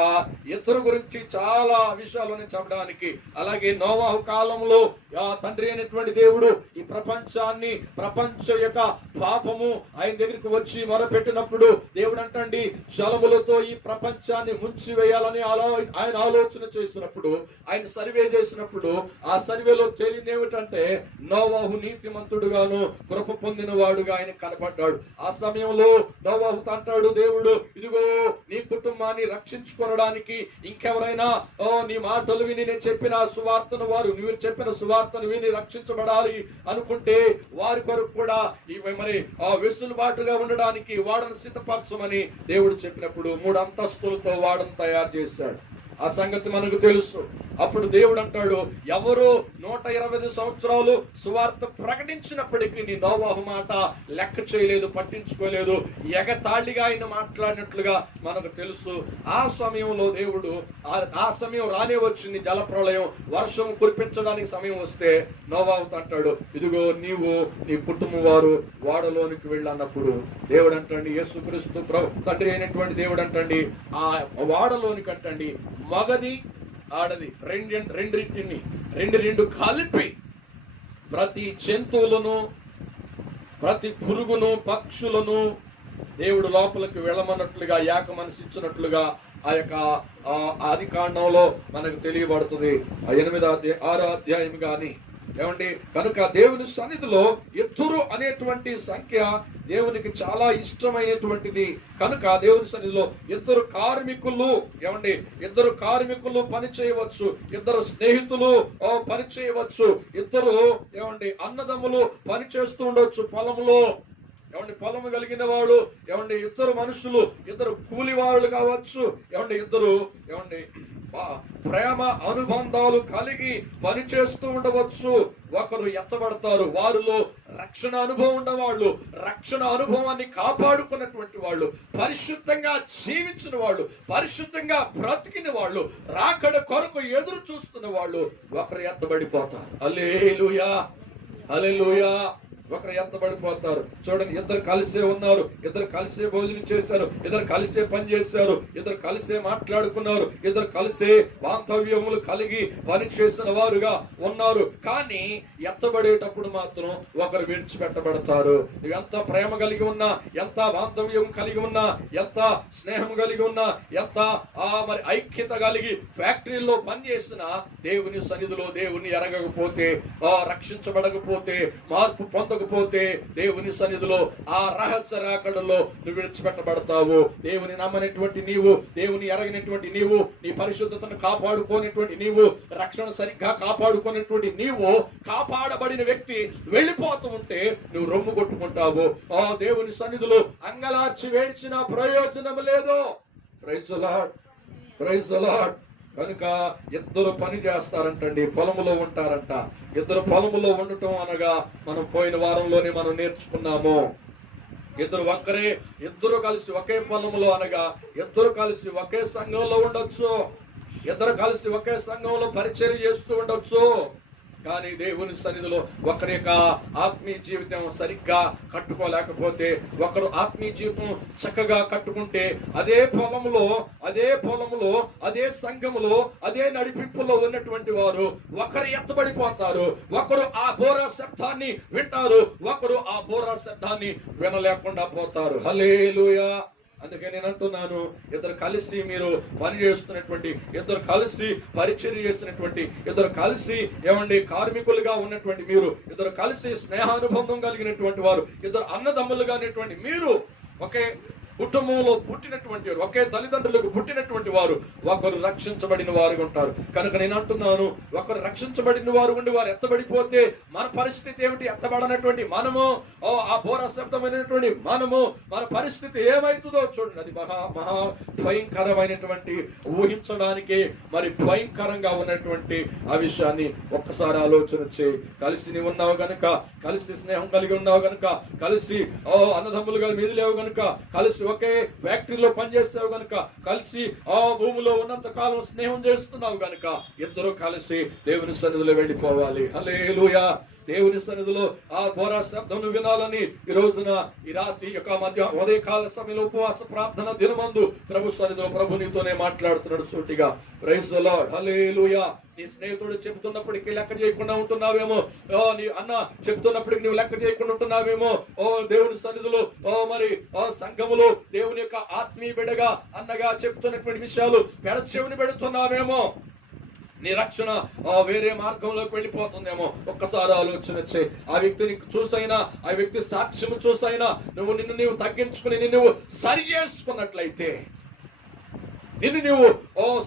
ఇద్దరు గురించి చాలా విషయాలను చెప్పడానికి. అలాగే నోవాహు కాలంలో తండ్రి అయినటువంటి దేవుడు ఈ ప్రపంచాన్ని, ప్రపంచ యొక్క పాపము ఆయన దగ్గరికి వచ్చి మొరపెట్టినప్పుడు దేవుడు అంటండి, జలములతో ఈ ప్రపంచాన్ని ముంచి వేయాలని ఆయన ఆలోచన చేసినప్పుడు, ఆయన సర్వే చేసినప్పుడు ఆ సర్వేలో తేలింది ఏమిటంటే నోవాహు నీతిమంతుడుగాను కృప పొందిన వాడుగా ఆయన కనబడ్డాడు. ఆ సమయంలో నోవాహు అంటాడు, దేవుడు ఇదిగో నీ కుటుంబాన్ని రక్షించుకోవడానికి ఇంకెవరైనా నీ మాటలు విని నేను చెప్పిన సువార్తను, నువ్వు చెప్పిన సువార్తను విని రక్షించబడాలి అనుకుంటే వారి కొరకు కూడా మరి వెసులుబాటుగా ఉండడానికి వాడను సిద్ధపరచమని దేవుడు చెప్పినప్పుడు 3 అంతస్తులతో వాడను తయారు చేశాడు. ఆ సంగతి మనకు తెలుసు. అప్పుడు దేవుడు అంటాడు, ఎవరు 125 సంవత్సరాలు సువార్త ప్రకటించినప్పటికీ నీ నోవాహు మాట లెక్క చేయలేదు, పట్టించుకోలేదు, ఎగతాళిగా ఆయన మాట్లాడినట్లుగా మనకు తెలుసు. ఆ సమయంలో దేవుడు, ఆ సమయం రానే వచ్చింది, జలప్రళయం, వర్షం కురిపించడానికి సమయం వస్తే నోవాహుతో అంటాడు, ఇదిగో నీవు నీ కుటుంబం వారు వాడలోనికి వెళ్ళన్నప్పుడు దేవుడు అంటండి, యేసుక్రీస్తు తండ్రి అయినటువంటి దేవుడు అంటండి, ఆ వాడలోనికి అంటండి మగది ఆడది రెండు కలిపి ప్రతి జంతువులను, ప్రతి పురుగును, పక్షులను దేవుడు లోపలికి వెళ్ళమన్నట్లుగా, ఏక మనసు ఇచ్చినట్లుగా ఆ యొక్క ఆది కాండంలో మనకు తెలియబడుతుంది. 6వ అధ్యాయం గాని ఏమండి. కనుక దేవుని సన్నిధిలో ఇద్దరు అనేటువంటి సంఖ్య దేవునికి చాలా ఇష్టమైనటువంటిది. కనుక దేవుని సన్నిధిలో ఇద్దరు కార్మికులు, ఏమండి, ఇద్దరు కార్మికులు పని చేయవచ్చు, ఇద్దరు స్నేహితులు పని చేయవచ్చు, ఇద్దరు ఏమండి అన్నదమ్ములు పని చేస్తూ ఉండొచ్చు పొలంలో. ఏమండి, పొలము కలిగిన వాడు, ఏమండి ఇద్దరు మనుషులు, ఇద్దరు కూలి వాళ్ళు కావచ్చు, ఏమండి ఇద్దరు ఏమండి ప్రేమ అనుబంధాలు కలిగి పని చేస్తూ ఉండవచ్చు. ఒకరు ఎత్తబడతారు, వారిలో రక్షణ అనుభవం ఉన్నవాళ్ళు, రక్షణ అనుభవాన్ని కాపాడుకున్నటువంటి వాళ్ళు, పరిశుద్ధంగా జీవించిన వాళ్ళు, పరిశుద్ధంగా బ్రతికిన వాళ్ళు, రాకడ కొరకు ఎదురు చూస్తున్న వాళ్ళు ఒకరు ఎత్తబడిపోతారు. హల్లెలూయా, హల్లెలూయా. ఒకరు ఎత్తబడిపోతారు. చూడండి, ఇద్దరు కలిసే ఉన్నారు, ఇద్దరు కలిసే భోజనం చేశారు, ఇద్దరు కలిసే పని చేశారు, ఇద్దరు కలిసే మాట్లాడుకున్నారు, ఇద్దరు కలిసే బాంధవ్యములు కలిగి పని చేసిన వారుగా ఉన్నారు. కానీ ఎత్తబడేటప్పుడు మాత్రం ఒకరు విడిచిపెట్టబడతారు. నువ్వు ఎంత ప్రేమ కలిగి ఉన్నా, ఎంత బాంధవ్యం కలిగి ఉన్నా, ఎంత స్నేహం కలిగి ఉన్నా, ఎంత మరి ఐక్యత కలిగి ఫ్యాక్టరీలో పనిచేసినా దేవుని సన్నిధిలో దేవుని ఎరగకపోతే, రక్షించబడకపోతే, మార్పు పొందకపోతే, దేవుని సన్నిధిలో ఆ రహస్య రాకడలో నువ్వు విడిచిపెట్టబడతావు. దేవుని నమ్మనటువంటి నీవు, దేవుని ఎరగినటువంటి నీవు, నీ పరిశుద్ధతను కాపాడుకోనటువంటి నీవు, రక్షణ సరిగ్గా కాపాడుకునేటువంటి నీవు, కాపాడబడిన వ్యక్తి వెళ్ళిపోతూ ఉంటే నువ్వు రొమ్ము కొట్టుకుంటావు. దేవుని సన్నిధిలో అంగలార్చి వేడిచిన ప్రయోజనం లేదు. Praise the lord, praise the lord. కనుక ఇద్దరు పని చేస్తారంటండి, పొలములో ఉంటారంట. ఇద్దరు పొలములో ఉండటం అనగా మనం పోయిన వారంలోనే మనం నేర్చుకున్నాము. ఇద్దరు కలిసి ఒకే పొలములో అనగా ఇద్దరు కలిసి ఒకే సంఘంలో ఉండొచ్చు, ఇద్దరు కలిసి ఒకే సంఘంలో పరిచర్య చేస్తూ ఉండొచ్చు. కానీ దేవుని సన్నిధిలో ఒకరి యొక్క ఆత్మీయ జీవితం సరిగ్గా కట్టుకోలేకపోతే, ఒకరు ఆత్మీయ జీవితం చక్కగా కట్టుకుంటే అదే పొలంలో అదే సంఘములో అదే నడిపింపులో ఉన్నటువంటి వారు ఒకరు ఎత్తబడిపోతారు. ఒకరు ఆ బోరా శబ్దాన్ని వింటారు, ఒకరు ఆ బోరా శబ్దాన్ని వినలేకుండా పోతారు. హల్లెలూయా. అందుకే నేను అంటున్నాను, ఇద్దరు కలిసి మీరు పని చేస్తున్నటువంటి, ఇద్దరు కలిసి పరిచర్య చేసినటువంటి, ఇద్దరు కలిసి కార్మికులుగా ఉన్నటువంటి మీరు, ఇద్దరు కలిసి స్నేహానుబంధం కలిగినటువంటి వారు, ఇద్దరు అన్నదమ్ములుగా ఉన్నటువంటి మీరు, ఒకే కుటుంబంలో పుట్టినటువంటి వారు, ఒకే తల్లిదండ్రులకు పుట్టినటువంటి వారు ఒకరు రక్షించబడిన వారు ఉంటారు. కనుక నేను అంటున్నాను, ఒకరు రక్షించబడిన వారు ఉండి వారు ఎత్తబడిపోతే మన పరిస్థితి ఏమిటి? ఎత్తబడినటువంటి మనము, ఆ బోర శబ్దమైనటువంటి మనము, మన పరిస్థితి ఏమైతుందో చూడండి. అది మహా భయంకరమైనటువంటి, ఊహించడానికి మరి భయంకరంగా ఉన్నటువంటి ఆ విషయాన్ని ఒక్కసారి ఆలోచన చేయి. కలిసి నీవు ఉన్నావు గనుక, కలిసి స్నేహం కలిగి ఉన్నావు గనుక, కలిసి అన్నదమ్ములుగా మీద లేవు గనుక, కలిసి ఒకే ఫ్యాక్టరీలో పనిచేస్తావు గనుక, కలిసి భూమిలో ఉన్నంత కాలం స్నేహం చేస్తున్నావు గనుక, ఇద్దరు కలిసి దేవుని సన్నిధిలో వెళ్ళిపోవాలి. హల్లెలూయా. దేవుని సన్నిధిలో ఆ బోరా శబ్దం వినాలని ఈ రోజున, ఈ రాత్రి యొక్క ఉదయకాల సమయంలో ఉపవాస ప్రార్థన దినమందు ప్రభు సన్నిధిలో ప్రభు నీతోనే మాట్లాడుతున్నాడు సూటిగా. Praise the Lord. హల్లెలూయా. నీ స్నేహితుడు చెబుతున్నప్పటికీ లెక్క చేయకుండా ఉంటున్నావేమో, నీ అన్న చెబుతున్నప్పటికీ నువ్వు లెక్క చేయకుండా ఉంటున్నావేమో. దేవుని సన్నిధిలో మరి సంఘములో దేవుని యొక్క ఆత్మీయ బిడ్డగా అన్నగా చెప్తున్నటువంటి విషయాలు పెడచెవిని పెడుతున్నావేమో. నీ రక్షణ వేరే మార్గంలోకి వెళ్ళిపోతుందేమో. ఒక్కసారి ఆలోచన వచ్చే, ఆ వ్యక్తిని చూసైనా, ఆ వ్యక్తి సాక్ష్యం చూసైనా నిన్ను నీవు తగ్గించుకుని నువ్వు సరి చేసుకున్నట్లయితే, నిన్ను నువ్వు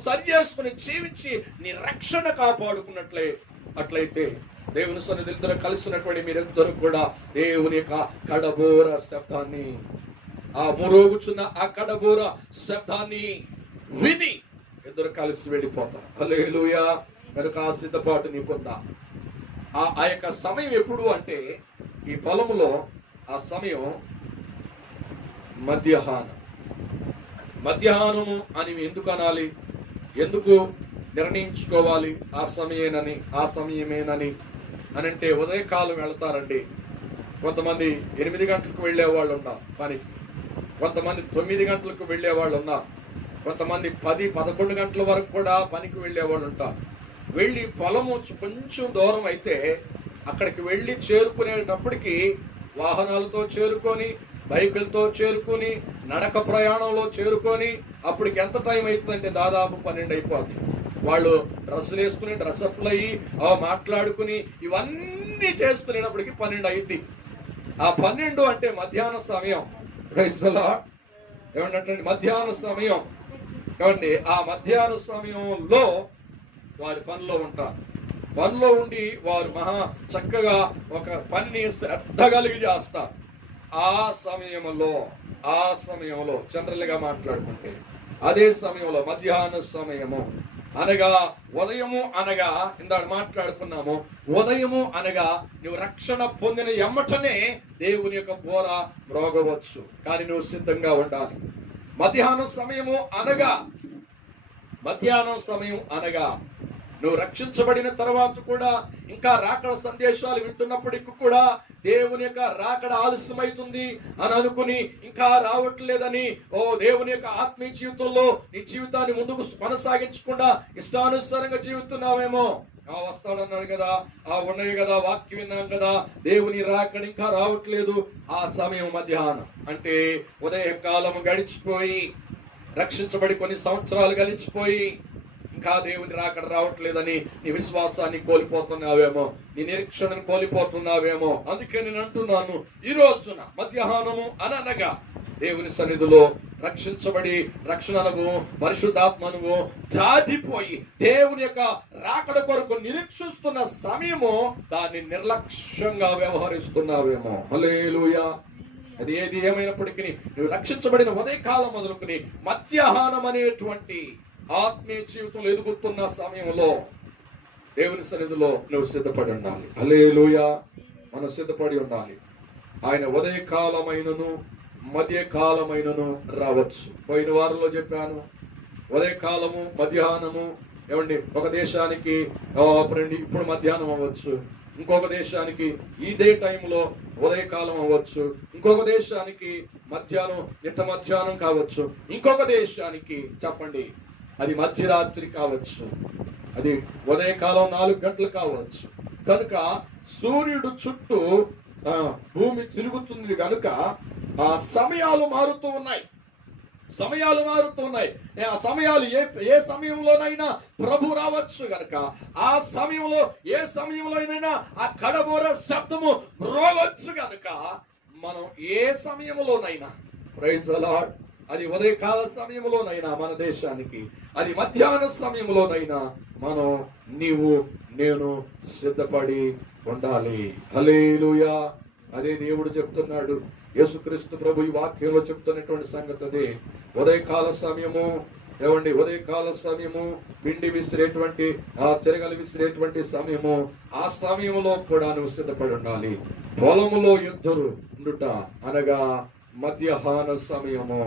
సరి చేసుకుని జీవించి నీ రక్షణ కాపాడుకున్నట్లయితే దేవుని సన్నిధిలో ఇద్దరు కలిసినటువంటి మీరిద్దరు కూడా దేవుని యొక్క కడబోర శబ్దాన్ని, ఆ మురోగుచున్న ఆ కడబోర శబ్దాన్ని విని ఇద్దరు కలిసి వెళ్ళిపోతారు. హల్లెలూయా. కనుక ఆ సిద్ధపాటు నీకుందా? ఆ యొక్క సమయం ఎప్పుడు అంటే, ఈ పొలములో ఆ సమయం మధ్యాహ్నము అని ఎందుకు అనాలి? ఎందుకు నిర్ణయించుకోవాలి ఆ సమయమేనని అని అంటే, ఉదయకాలం వెళతారండి. కొంతమంది 8 గంటలకు వెళ్లే వాళ్ళు ఉన్నారు పనికి, కొంతమంది 9 గంటలకు వెళ్లే వాళ్ళు ఉన్నారు, కొంతమంది 10-11 గంటల వరకు కూడా పనికి వెళ్లే వాళ్ళు ఉంటారు. వెళ్ళి పొలము కొంచెం దూరం అయితే అక్కడికి వెళ్ళి చేరుకునేటప్పటికి వాహనాలతో చేరుకొని, బైకులతో చేరుకుని, నడక ప్రయాణంలో చేరుకొని అప్పటికి ఎంత టైం అవుతుందంటే దాదాపు 12 అయిపోద్ది. వాళ్ళు డ్రెస్సులు వేసుకుని, డ్రెస్అప్లు అయ్యి మాట్లాడుకుని ఇవన్నీ చేసుకునేటప్పటికి 12 అయింది. ఆ 12 అంటే మధ్యాహ్న సమయం. ఏమంటే మధ్యాహ్న సమయం. కాబట్టి ఆ మధ్యాహ్న సమయంలో వారి పనిలో ఉంటారు. పనిలో ఉండి వారు మహా చక్కగా ఒక పనిని శ్రద్ధ కలిగి చేస్తారు. ఆ సమయంలో జనరల్ గా మాట్లాడుకుంటే అదే సమయంలో మధ్యాహ్న సమయము అనగా, ఉదయము అనగా ఇందాక మాట్లాడుకున్నాము, ఉదయము అనగా నువ్వు రక్షణ పొందిన ఎమ్మటనే దేవుని యొక్క బోర మ్రోగవచ్చు, కానీ నువ్వు సిద్ధంగా ఉండాలి. మధ్యాహ్నం సమయం అనగా నువ్వు రక్షించబడిన తర్వాత కూడా ఇంకా రాకడ సందేశాలు వింటున్నప్పటికీ కూడా దేవుని యొక్క రాకడ ఆలస్యమైతుంది అని అనుకుని ఇంకా రావట్లేదని దేవుని యొక్క ఆత్మీయ జీవితంలో నీ జీవితాన్ని ముందుకు కొనసాగించకుండా ఇష్టానుసారంగా జీవిస్తున్నావేమో. వస్తాడన్నాడు కదా, ఉన్నాయి కదా, వాక్యం విన్నాం కదా, దేవుని రాకడ ఇంకా రావట్లేదు. ఆ సమయం మధ్యాహ్నం అంటే ఉదయకాలం గడిచిపోయి, రక్షించబడి కొన్ని సంవత్సరాలు గడిచిపోయి ఇంకా దేవుని రాకడ రావట్లేదని నీ విశ్వాసాన్ని కోల్పోతున్నావేమో, నీ నిరీక్షణను కోల్పోతున్నావేమో. అందుకే నేను అంటున్నాను, ఈ రోజున మధ్యాహ్నము అనగా దేవుని సన్నిధిలో రక్షించబడి రక్షణను పరిశుద్ధాత్మను దాటిపోయి దేవుని యొక్క రాకడ కొరకు నిరీక్షిస్తున్న సమయము దాన్ని నిర్లక్ష్యంగా వ్యవహరిస్తున్నావేమో. హల్లెలూయా. అది ఏది ఏమైనప్పటికీ నువ్వు రక్షించబడిన ఉదయకాలం మొదలుకుని మధ్యాహ్నం అనేటువంటి ఆత్మీయ జీవితంలో ఎదుగుతున్న సమయంలో దేవుని సన్నిధిలో నువ్వు సిద్ధపడి ఉండాలి. హల్లెలూయా. మనం సిద్ధపడి ఉండాలి. ఆయన ఉదయకాలమైనను మధ్యకాలమైనను రావచ్చు. పోయిన వారంలో చెప్పాను, ఉదయకాలము మధ్యాహ్నము. ఏమండి, ఒక దేశానికి ఇప్పుడు మధ్యాహ్నం అవ్వచ్చు, ఇంకొక దేశానికి ఇదే టైంలో ఉదయకాలం అవ్వచ్చు, ఇంకొక దేశానికి మధ్యాహ్నం ఇంత మధ్యాహ్నం కావచ్చు, ఇంకొక దేశానికి చెప్పండి అది మధ్యరాత్రి కావచ్చు, అది ఉదయకాలం 4 గంటలు కావచ్చు. కనుక సూర్యుడు చుట్టూ భూమి తిరుగుతుంది కనుక ఆ సమయాలు మారుతూ ఉన్నాయి. ఆ సమయాలు ఏ సమయంలోనైనా ప్రభు రావచ్చు గనక ఆ సమయంలో ఏ సమయంలోనైనా ఆ కడబోర శబ్దము మ్రోగొచ్చు గనక మనం ఏ సమయంలోనైనా, ప్రైజ్ ది లార్డ్, అది ఉదయకాల సమయంలోనైనా మన దేశానికి, అది మధ్యాహ్న సమయంలోనైనా మనం నేను సిద్ధపడి ఉండాలి. హల్లెలూయా. అదే దేవుడు చెప్తున్నాడు. యేసుక్రీస్తు ప్రభు ఈ వాక్యంలో చెప్తున్నటువంటి సంగతి అదే. ఉదయకాల సమయము, ఏమండి, ఉదయకాల సమయము, పిండి విసిరేటువంటి చెరగలు విసిరేటువంటి సమయము, ఆ సమయంలో కూడా నువ్వు సిద్ధపడి ఉండాలి. పొలములో యుద్ధులు ఉండుట అనగా మధ్యాహ్న సమయము.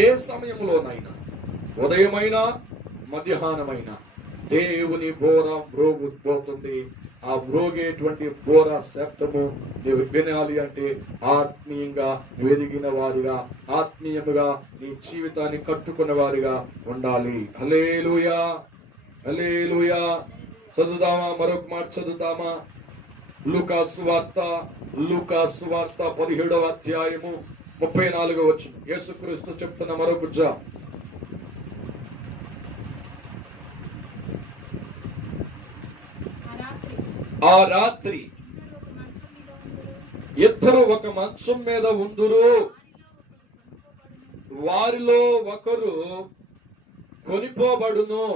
ఏ సమయంలోనైనా, ఉదయమైనా మధ్యాహ్నమైనా దేవుని బోర మ్రోగిపోతుంది. ఆ మ్రోగేటువంటి బోర శబ్దము నువ్వు వినాలి అంటే ఆత్మీయంగా నువ్వు ఎదిగిన వారిగా, ఆత్మీయముగా నీ జీవితాన్ని కట్టుకున్న వారిగా ఉండాలి. హల్లెలూయా, హల్లెలూయా. చదువుదామా, మరొక మాట చదువుదామా. లూకా సువార్త 17వ అధ్యాయము 34వ వచనం. యేసుక్రీస్తు చెప్తున్న మరొక ఆ రాత్రి ఇద్దరు ఒక మంచం మీద ఉందురు, వారిలో ఒకరు కొనిపోబడును,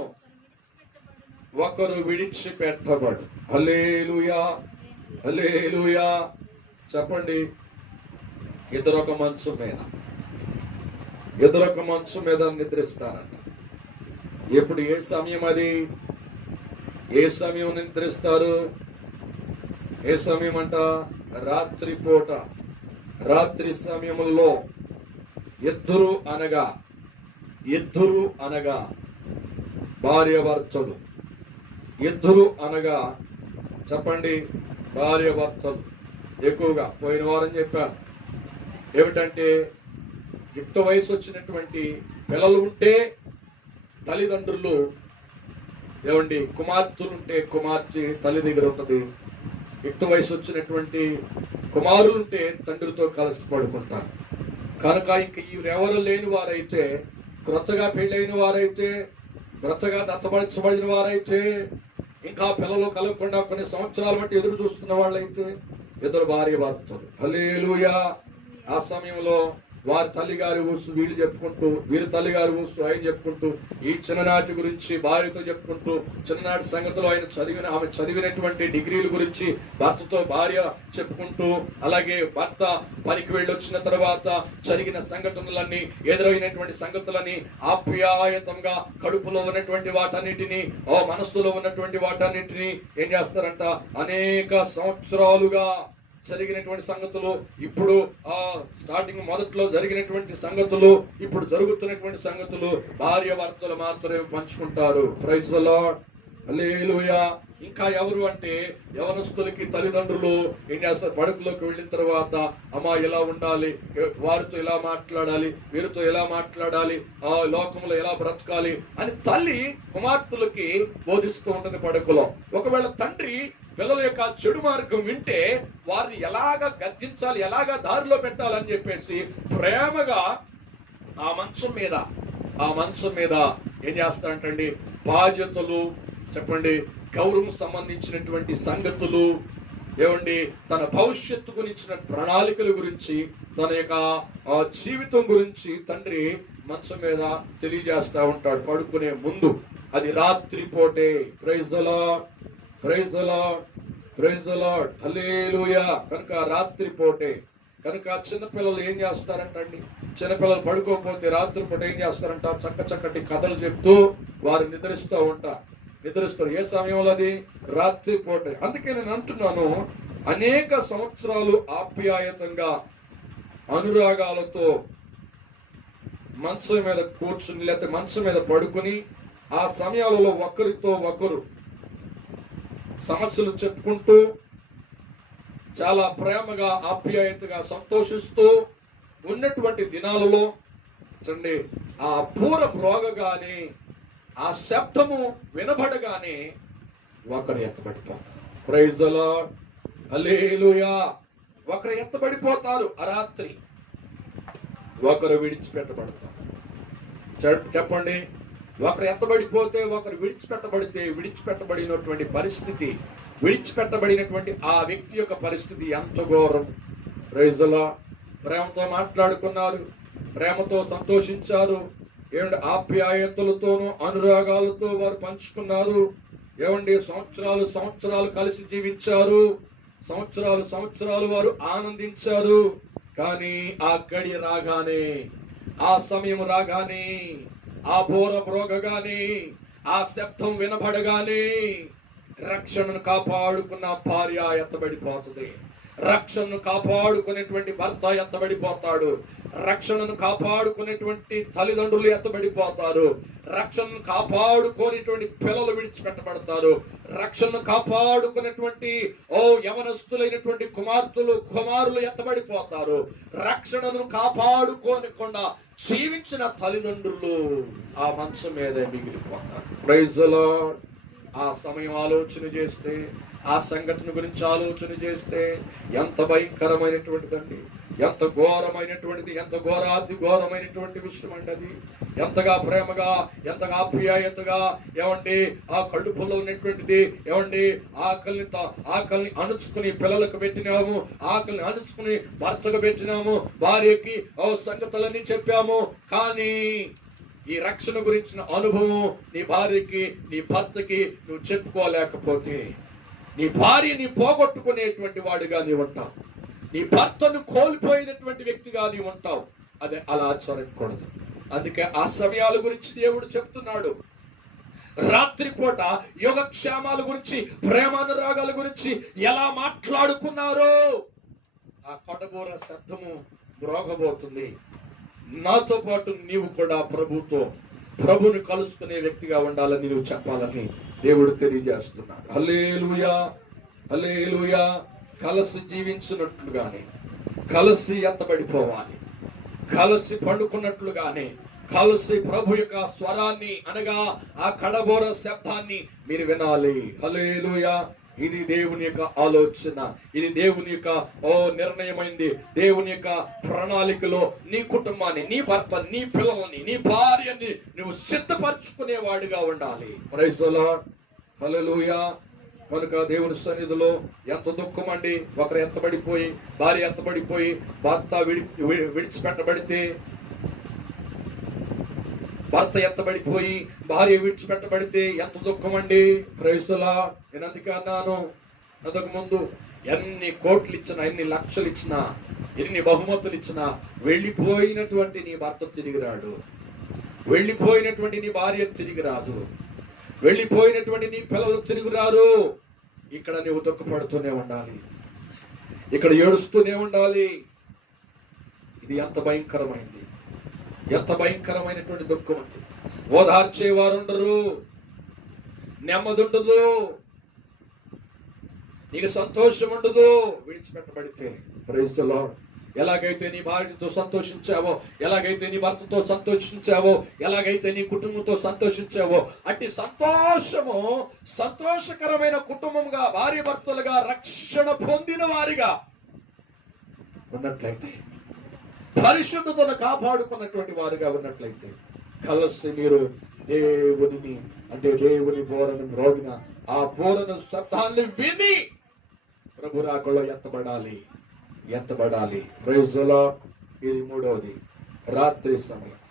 ఒకరు విడిచిపెట్టబడు. హల్లెలూయా, హల్లెలూయా. చెప్పండి, ఇద్దరు ఒక మంచం మీద నిద్రిస్తారంట. ఎప్పుడు, ఏ సమయం అది? ఏ సమయం నిద్రిస్తారు? ఏ సమయం అంట? రాత్రి పూట. రాత్రి సమయంలో ఇద్దరు అనగా భార్యాభర్తలు. ఇద్దరు అనగా చెప్పండి, భార్యాభర్తలు. ఎక్కువగా పోయిన వారం చెప్పాను ఏమిటంటే, యుక్త వయసు వచ్చినటువంటి పిల్లలు ఉంటే తల్లిదండ్రులు, ఏమండి, కుమార్తెలుంటే కుమార్తె తల్లి దగ్గర ఉంటుంది. యుక్త వయసు వచ్చినటువంటి కుమారులుంటే తండ్రితో కలిసి పడుకుంటారు. కనుక ఇంక ఎవరు లేని వారైతే, క్రొత్తగా పెళ్ళైన వారైతే, క్రొత్తగా దత్తపరచబడిన వారైతే, ఇంకా పిల్లలు కలగకుండా కొన్ని సంవత్సరాల బట్టి ఎదురు చూస్తున్న వాళ్ళైతే ఇద్దరు భార్యాభర్తలు. హల్లెలూయా. ఆ సమయంలో వారి తల్లిగారి ఊసు వీళ్ళు చెప్పుకుంటూ, వీరి తల్లిగారి ఊసు ఆయన చెప్పుకుంటూ, ఈ చిన్ననాటి గురించి భార్యతో చెప్పుకుంటూ, చిన్ననాటి సంగతిలో ఆమె చదివినటువంటి డిగ్రీల గురించి భర్తతో భార్య చెప్పుకుంటూ, అలాగే భర్త పనికి వెళ్ళి వచ్చిన తర్వాత జరిగిన సంఘటనలన్నీ, ఎదురైనటువంటి సంగతులని ఆప్యాయతంగా కడుపులో ఉన్నటువంటి వాటన్నిటిని, మనస్సులో ఉన్నటువంటి వాటన్నిటిని ఏం చేస్తారంట, అనేక సంవత్సరాలుగా జరిగినటువంటి సంగతులు, ఇప్పుడు స్టార్టింగ్ మొదట్లో జరిగినటువంటి సంగతులు, ఇప్పుడు జరుగుతున్నటువంటి సంగతులు భార్యాభర్తలు మాత్రమే పంచుకుంటారు. ప్రైజ్ ది లార్డ్, హల్లెలూయా. ఇంకా ఎవరు అంటే, యవనస్తులకి తల్లిదండ్రులు ఏం చేస్తారు, పడుకులోకి వెళ్ళిన తర్వాత అమ్మా ఎలా ఉండాలి, వారితో ఎలా మాట్లాడాలి, వీరితో ఎలా మాట్లాడాలి, లోకంలో ఎలా బ్రతకాలి అని తల్లి కుమార్తెలకి బోధిస్తూ ఉంటుంది పడుకులో. ఒకవేళ తండ్రి పిల్లల యొక్క చెడు మార్గం వింటే వారిని ఎలాగా గద్దించాలి, ఎలాగా దారిలో పెట్టాలని చెప్పేసి ప్రేమగా ఆ మంచం మీద ఏం చేస్తారంటండి, బాధ్యతలు, చెప్పండి, గౌరవం సంబంధించినటువంటి సంగతులు, ఏమండి, తన భవిష్యత్తు గురించిన ప్రణాళికల గురించి, తన యొక్క జీవితం గురించి తండ్రి మంచం మీద తెలియజేస్తా ఉంటాడు పడుకునే ముందు. అది రాత్రి పూటే. Praise the lord, praise the lord, praise the Lord, హల్లెలూయా. కనుక రాత్రి పూటే. కనుక చిన్నపిల్లలు ఏం చేస్తారంటండి, చిన్నపిల్లలు పడుకోకపోతే రాత్రిపూట ఏం చేస్తారంట, చక్కటి కథలు చెప్తూ వారు నిద్రిస్తారు. ఏ సమయంలో? అది రాత్రిపూట. అందుకే నేను అంటున్నాను, అనేక సంవత్సరాలు ఆప్యాయతంగా అనురాగాలతో మంచం మీద కూర్చుని లేకపోతే మంచం మీద పడుకుని ఆ సమయాలలో ఒకరితో ఒకరు సమస్యలు చెప్పుకుంటూ చాలా ప్రేమగా ఆప్యాయతగా సంతోషిస్తూ ఉన్నటువంటి దినాలలో చూడండి, ఆ పూరం రోగగానే ఆ శబ్దము వినబడగానే ఒకరు ఎత్తబడిపోతారు. ప్రైజ్ ది లార్డ్, హల్లెలూయా. ఒకరు ఎత్తబడిపోతారు ఆ రాత్రి, ఒకరు విడిచిపెట్టబడతారు. చెప్పండి, ఒకరు ఎత్తబడిపోతే ఒకరు విడిచిపెట్టబడితే విడిచిపెట్టబడినటువంటి పరిస్థితి, విడిచిపెట్టబడినటువంటి ఆ వ్యక్తి యొక్క పరిస్థితి ఎంత ఘోరం. Praise the lord. ప్రేమతో మాట్లాడుకున్నారు, ప్రేమతో సంతోషించారు, ఏమండి ఆప్యాయతలతోనూ అనురాగాలతో వారు పంచుకున్నారు, ఏమండి సంవత్సరాలు కలిసి జీవించారు, సంవత్సరాలు వారు ఆనందించారు. కానీ ఆ గడియ రాగానే, ఆ సమయం రాగానే, ఆ బోరం రోగగానే, ఆ శబ్దం వినబడగానే రక్షణను కాపాడుకున్న భార్య ఎత్తబడిపోతుంది, రక్షణను కాపాడుకునేటువంటి భర్త ఎత్తబడిపోతాడు, రక్షణను కాపాడుకునేటువంటి తల్లిదండ్రులు ఎత్తబడిపోతారు, రక్షణను కాపాడుకునేటువంటి పిల్లలు విడిచిపెట్టబడతారు, రక్షణను కాపాడుకునేటువంటి యవనస్తులైనటువంటి కుమారులు ఎత్తబడిపోతారు, రక్షణను కాపాడుకోనకుండా జీవించిన తల్లిదండ్రులు ఆ మంచం మీద మిగిలిపోతారు. Praise the lord. ఆ సమయం ఆలోచన చేస్తే, ఆ సంఘటన గురించి ఆలోచన చేస్తే ఎంత భయంకరమైనటువంటిదండి, ఎంత ఘోరమైనటువంటిది, ఎంత ఘోరాతి ఘోరమైనటువంటి విషయం అండి అది. ఎంతగా ప్రేమగా, ఎంతగా ఆప్యాయతగా, ఏమండి ఆ కడుపులో ఉన్నటువంటిది, ఏమండి ఆకలిని అణుచుకుని పిల్లలకు పెట్టినాము, ఆకలిని అణుచుకుని భర్తకు పెట్టినాము, భార్యకి సంగతులన్నీ చెప్పాము. కానీ ఈ రక్షణ గురించిన అనుభవం నీ భార్యకి, నీ భర్తకి నువ్వు చెప్పుకోలేకపోతే నీ భార్యని పోగొట్టుకునేటువంటి వాడిగా నీ ఉంటావు, నీ భర్తను కోల్పోయినటువంటి వ్యక్తిగా నీ ఉంటావు. అదే అలా ఆచరించకూడదు. అందుకే ఆ సమయాల గురించి దేవుడు చెప్తున్నాడు. రాత్రిపూట యోగక్షేమాల గురించి, ప్రేమానురాగాల గురించి ఎలా మాట్లాడుకున్నారో ఆ కొడబోర శబ్దము మ్రోగబోతుంది. నాతో పాటు నీవు కూడా ప్రభుని కలుసుకునే వ్యక్తిగా ఉండాలని నువ్వు చెప్పాలని దేవుడు తెలియజేస్తున్నాడు. హల్లెలూయా, హల్లెలూయా. కలిసి జీవించినట్లుగానే, కలిసి ఎత్తబడిపోవాలి, కలిసి పండుకున్నట్లుగానే, కలిసి ప్రభు యొక్క స్వరాన్ని అనగా ఆ కడబోర శబ్దాన్ని మీరు వినాలి. హల్లెలూయా. ఇది దేవుని యొక్క ఆలోచన, ఇది దేవుని యొక్క నిర్ణయమైంది. దేవుని యొక్క ప్రణాళికలో నీ కుటుంబాన్ని, నీ భర్త, నీ పిల్లల్ని, నీ భార్యని నువ్వు సిద్ధపరచుకునేవాడిగా ఉండాలి. ప్రైజ్ ది లార్డ్, హల్లెలూయా. కనుక దేవుని సన్నిధిలో ఎంత దుఃఖం అండి. ఒకరు ఎత్తబడిపోయి, భార్య ఎత్తబడిపోయి, భర్త విడిచిపెట్టబడితే, భర్త ఎత్తబడిపోయి భార్య విడిచిపెట్టబడితే ఎంత దుఃఖం అండి. Praise the lord. నేను అందుకే అన్నాను అంతకు ముందు, ఎన్ని కోట్లు ఇచ్చినా, ఎన్ని లక్షలు ఇచ్చినా, ఎన్ని బహుమతులు ఇచ్చినా వెళ్ళిపోయినటువంటి నీ భర్త తిరిగి రాడు, వెళ్ళిపోయినటువంటి నీ భార్య తిరిగి రాదు, వెళ్ళిపోయినటువంటి నీ పిల్లలు తిరిగి రారు. ఇక్కడ నువ్వు దుఃఖపడుతూనే ఉండాలి, ఇక్కడ ఏడుస్తూనే ఉండాలి. ఇది ఎంత భయంకరమైంది, ఎంత భయంకరమైనటువంటి దుఃఖం అండి. ఓదార్చేవారు ఉండరు, నెమ్మది ఉండదు, నీకు సంతోషం ఉండదు విడిచిపెట్టబడితే. Praise the lord. ఎలాగైతే నీ భార్యతో సంతోషించావో, ఎలాగైతే నీ భర్తతో సంతోషించావో, ఎలాగైతే నీ కుటుంబంతో సంతోషించావో, అట్టి సంతోషము సంతోషకరమైన కుటుంబంగా, భార్య భర్తలుగా, రక్షణ పొందిన వారిగా ఉన్నట్లయితే, పరిశుద్ధతను కాపాడుకున్నటువంటి వారుగా ఉన్నట్లయితే, కలిసి మీరు దేవుని అంటే దేవుని బోరను మ్రోగిన ఆ బోరను శబ్దాన్ని విని ప్రభు రాకలో ఎత్తబడాలి. Praise the Lord. ఇది మూడవది, రాత్రి సమయం.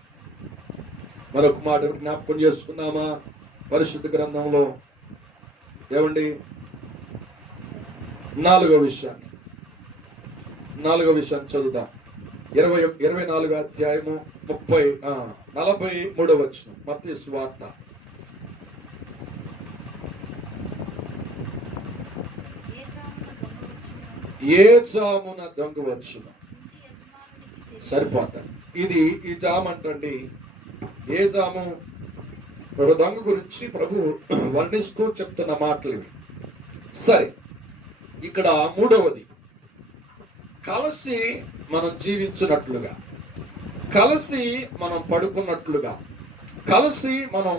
మరొక మాట జ్ఞాపకం చేసుకుందామా? పరిశుద్ధ గ్రంథంలో ఏమండి 4వ విషయాన్ని, నాలుగో విషయం చదువుదాం. 24 అధ్యాయము 43వ వచనం. మత్తయి సువార్త. ఏ జామున దొంగ వచ్చును. సరిపోతాడు. ఇది ఈ జాము అంటండి. ఏ జాము? ఒక దొంగ గురించి ప్రభు వర్ణిస్తూ చెప్తున్న మాటలు ఇవి. సరే, ఇక్కడ మూడవది, కలిసి మనం జీవించినట్లుగా, కలిసి మనం పడుకున్నట్లుగా, కలిసి మనం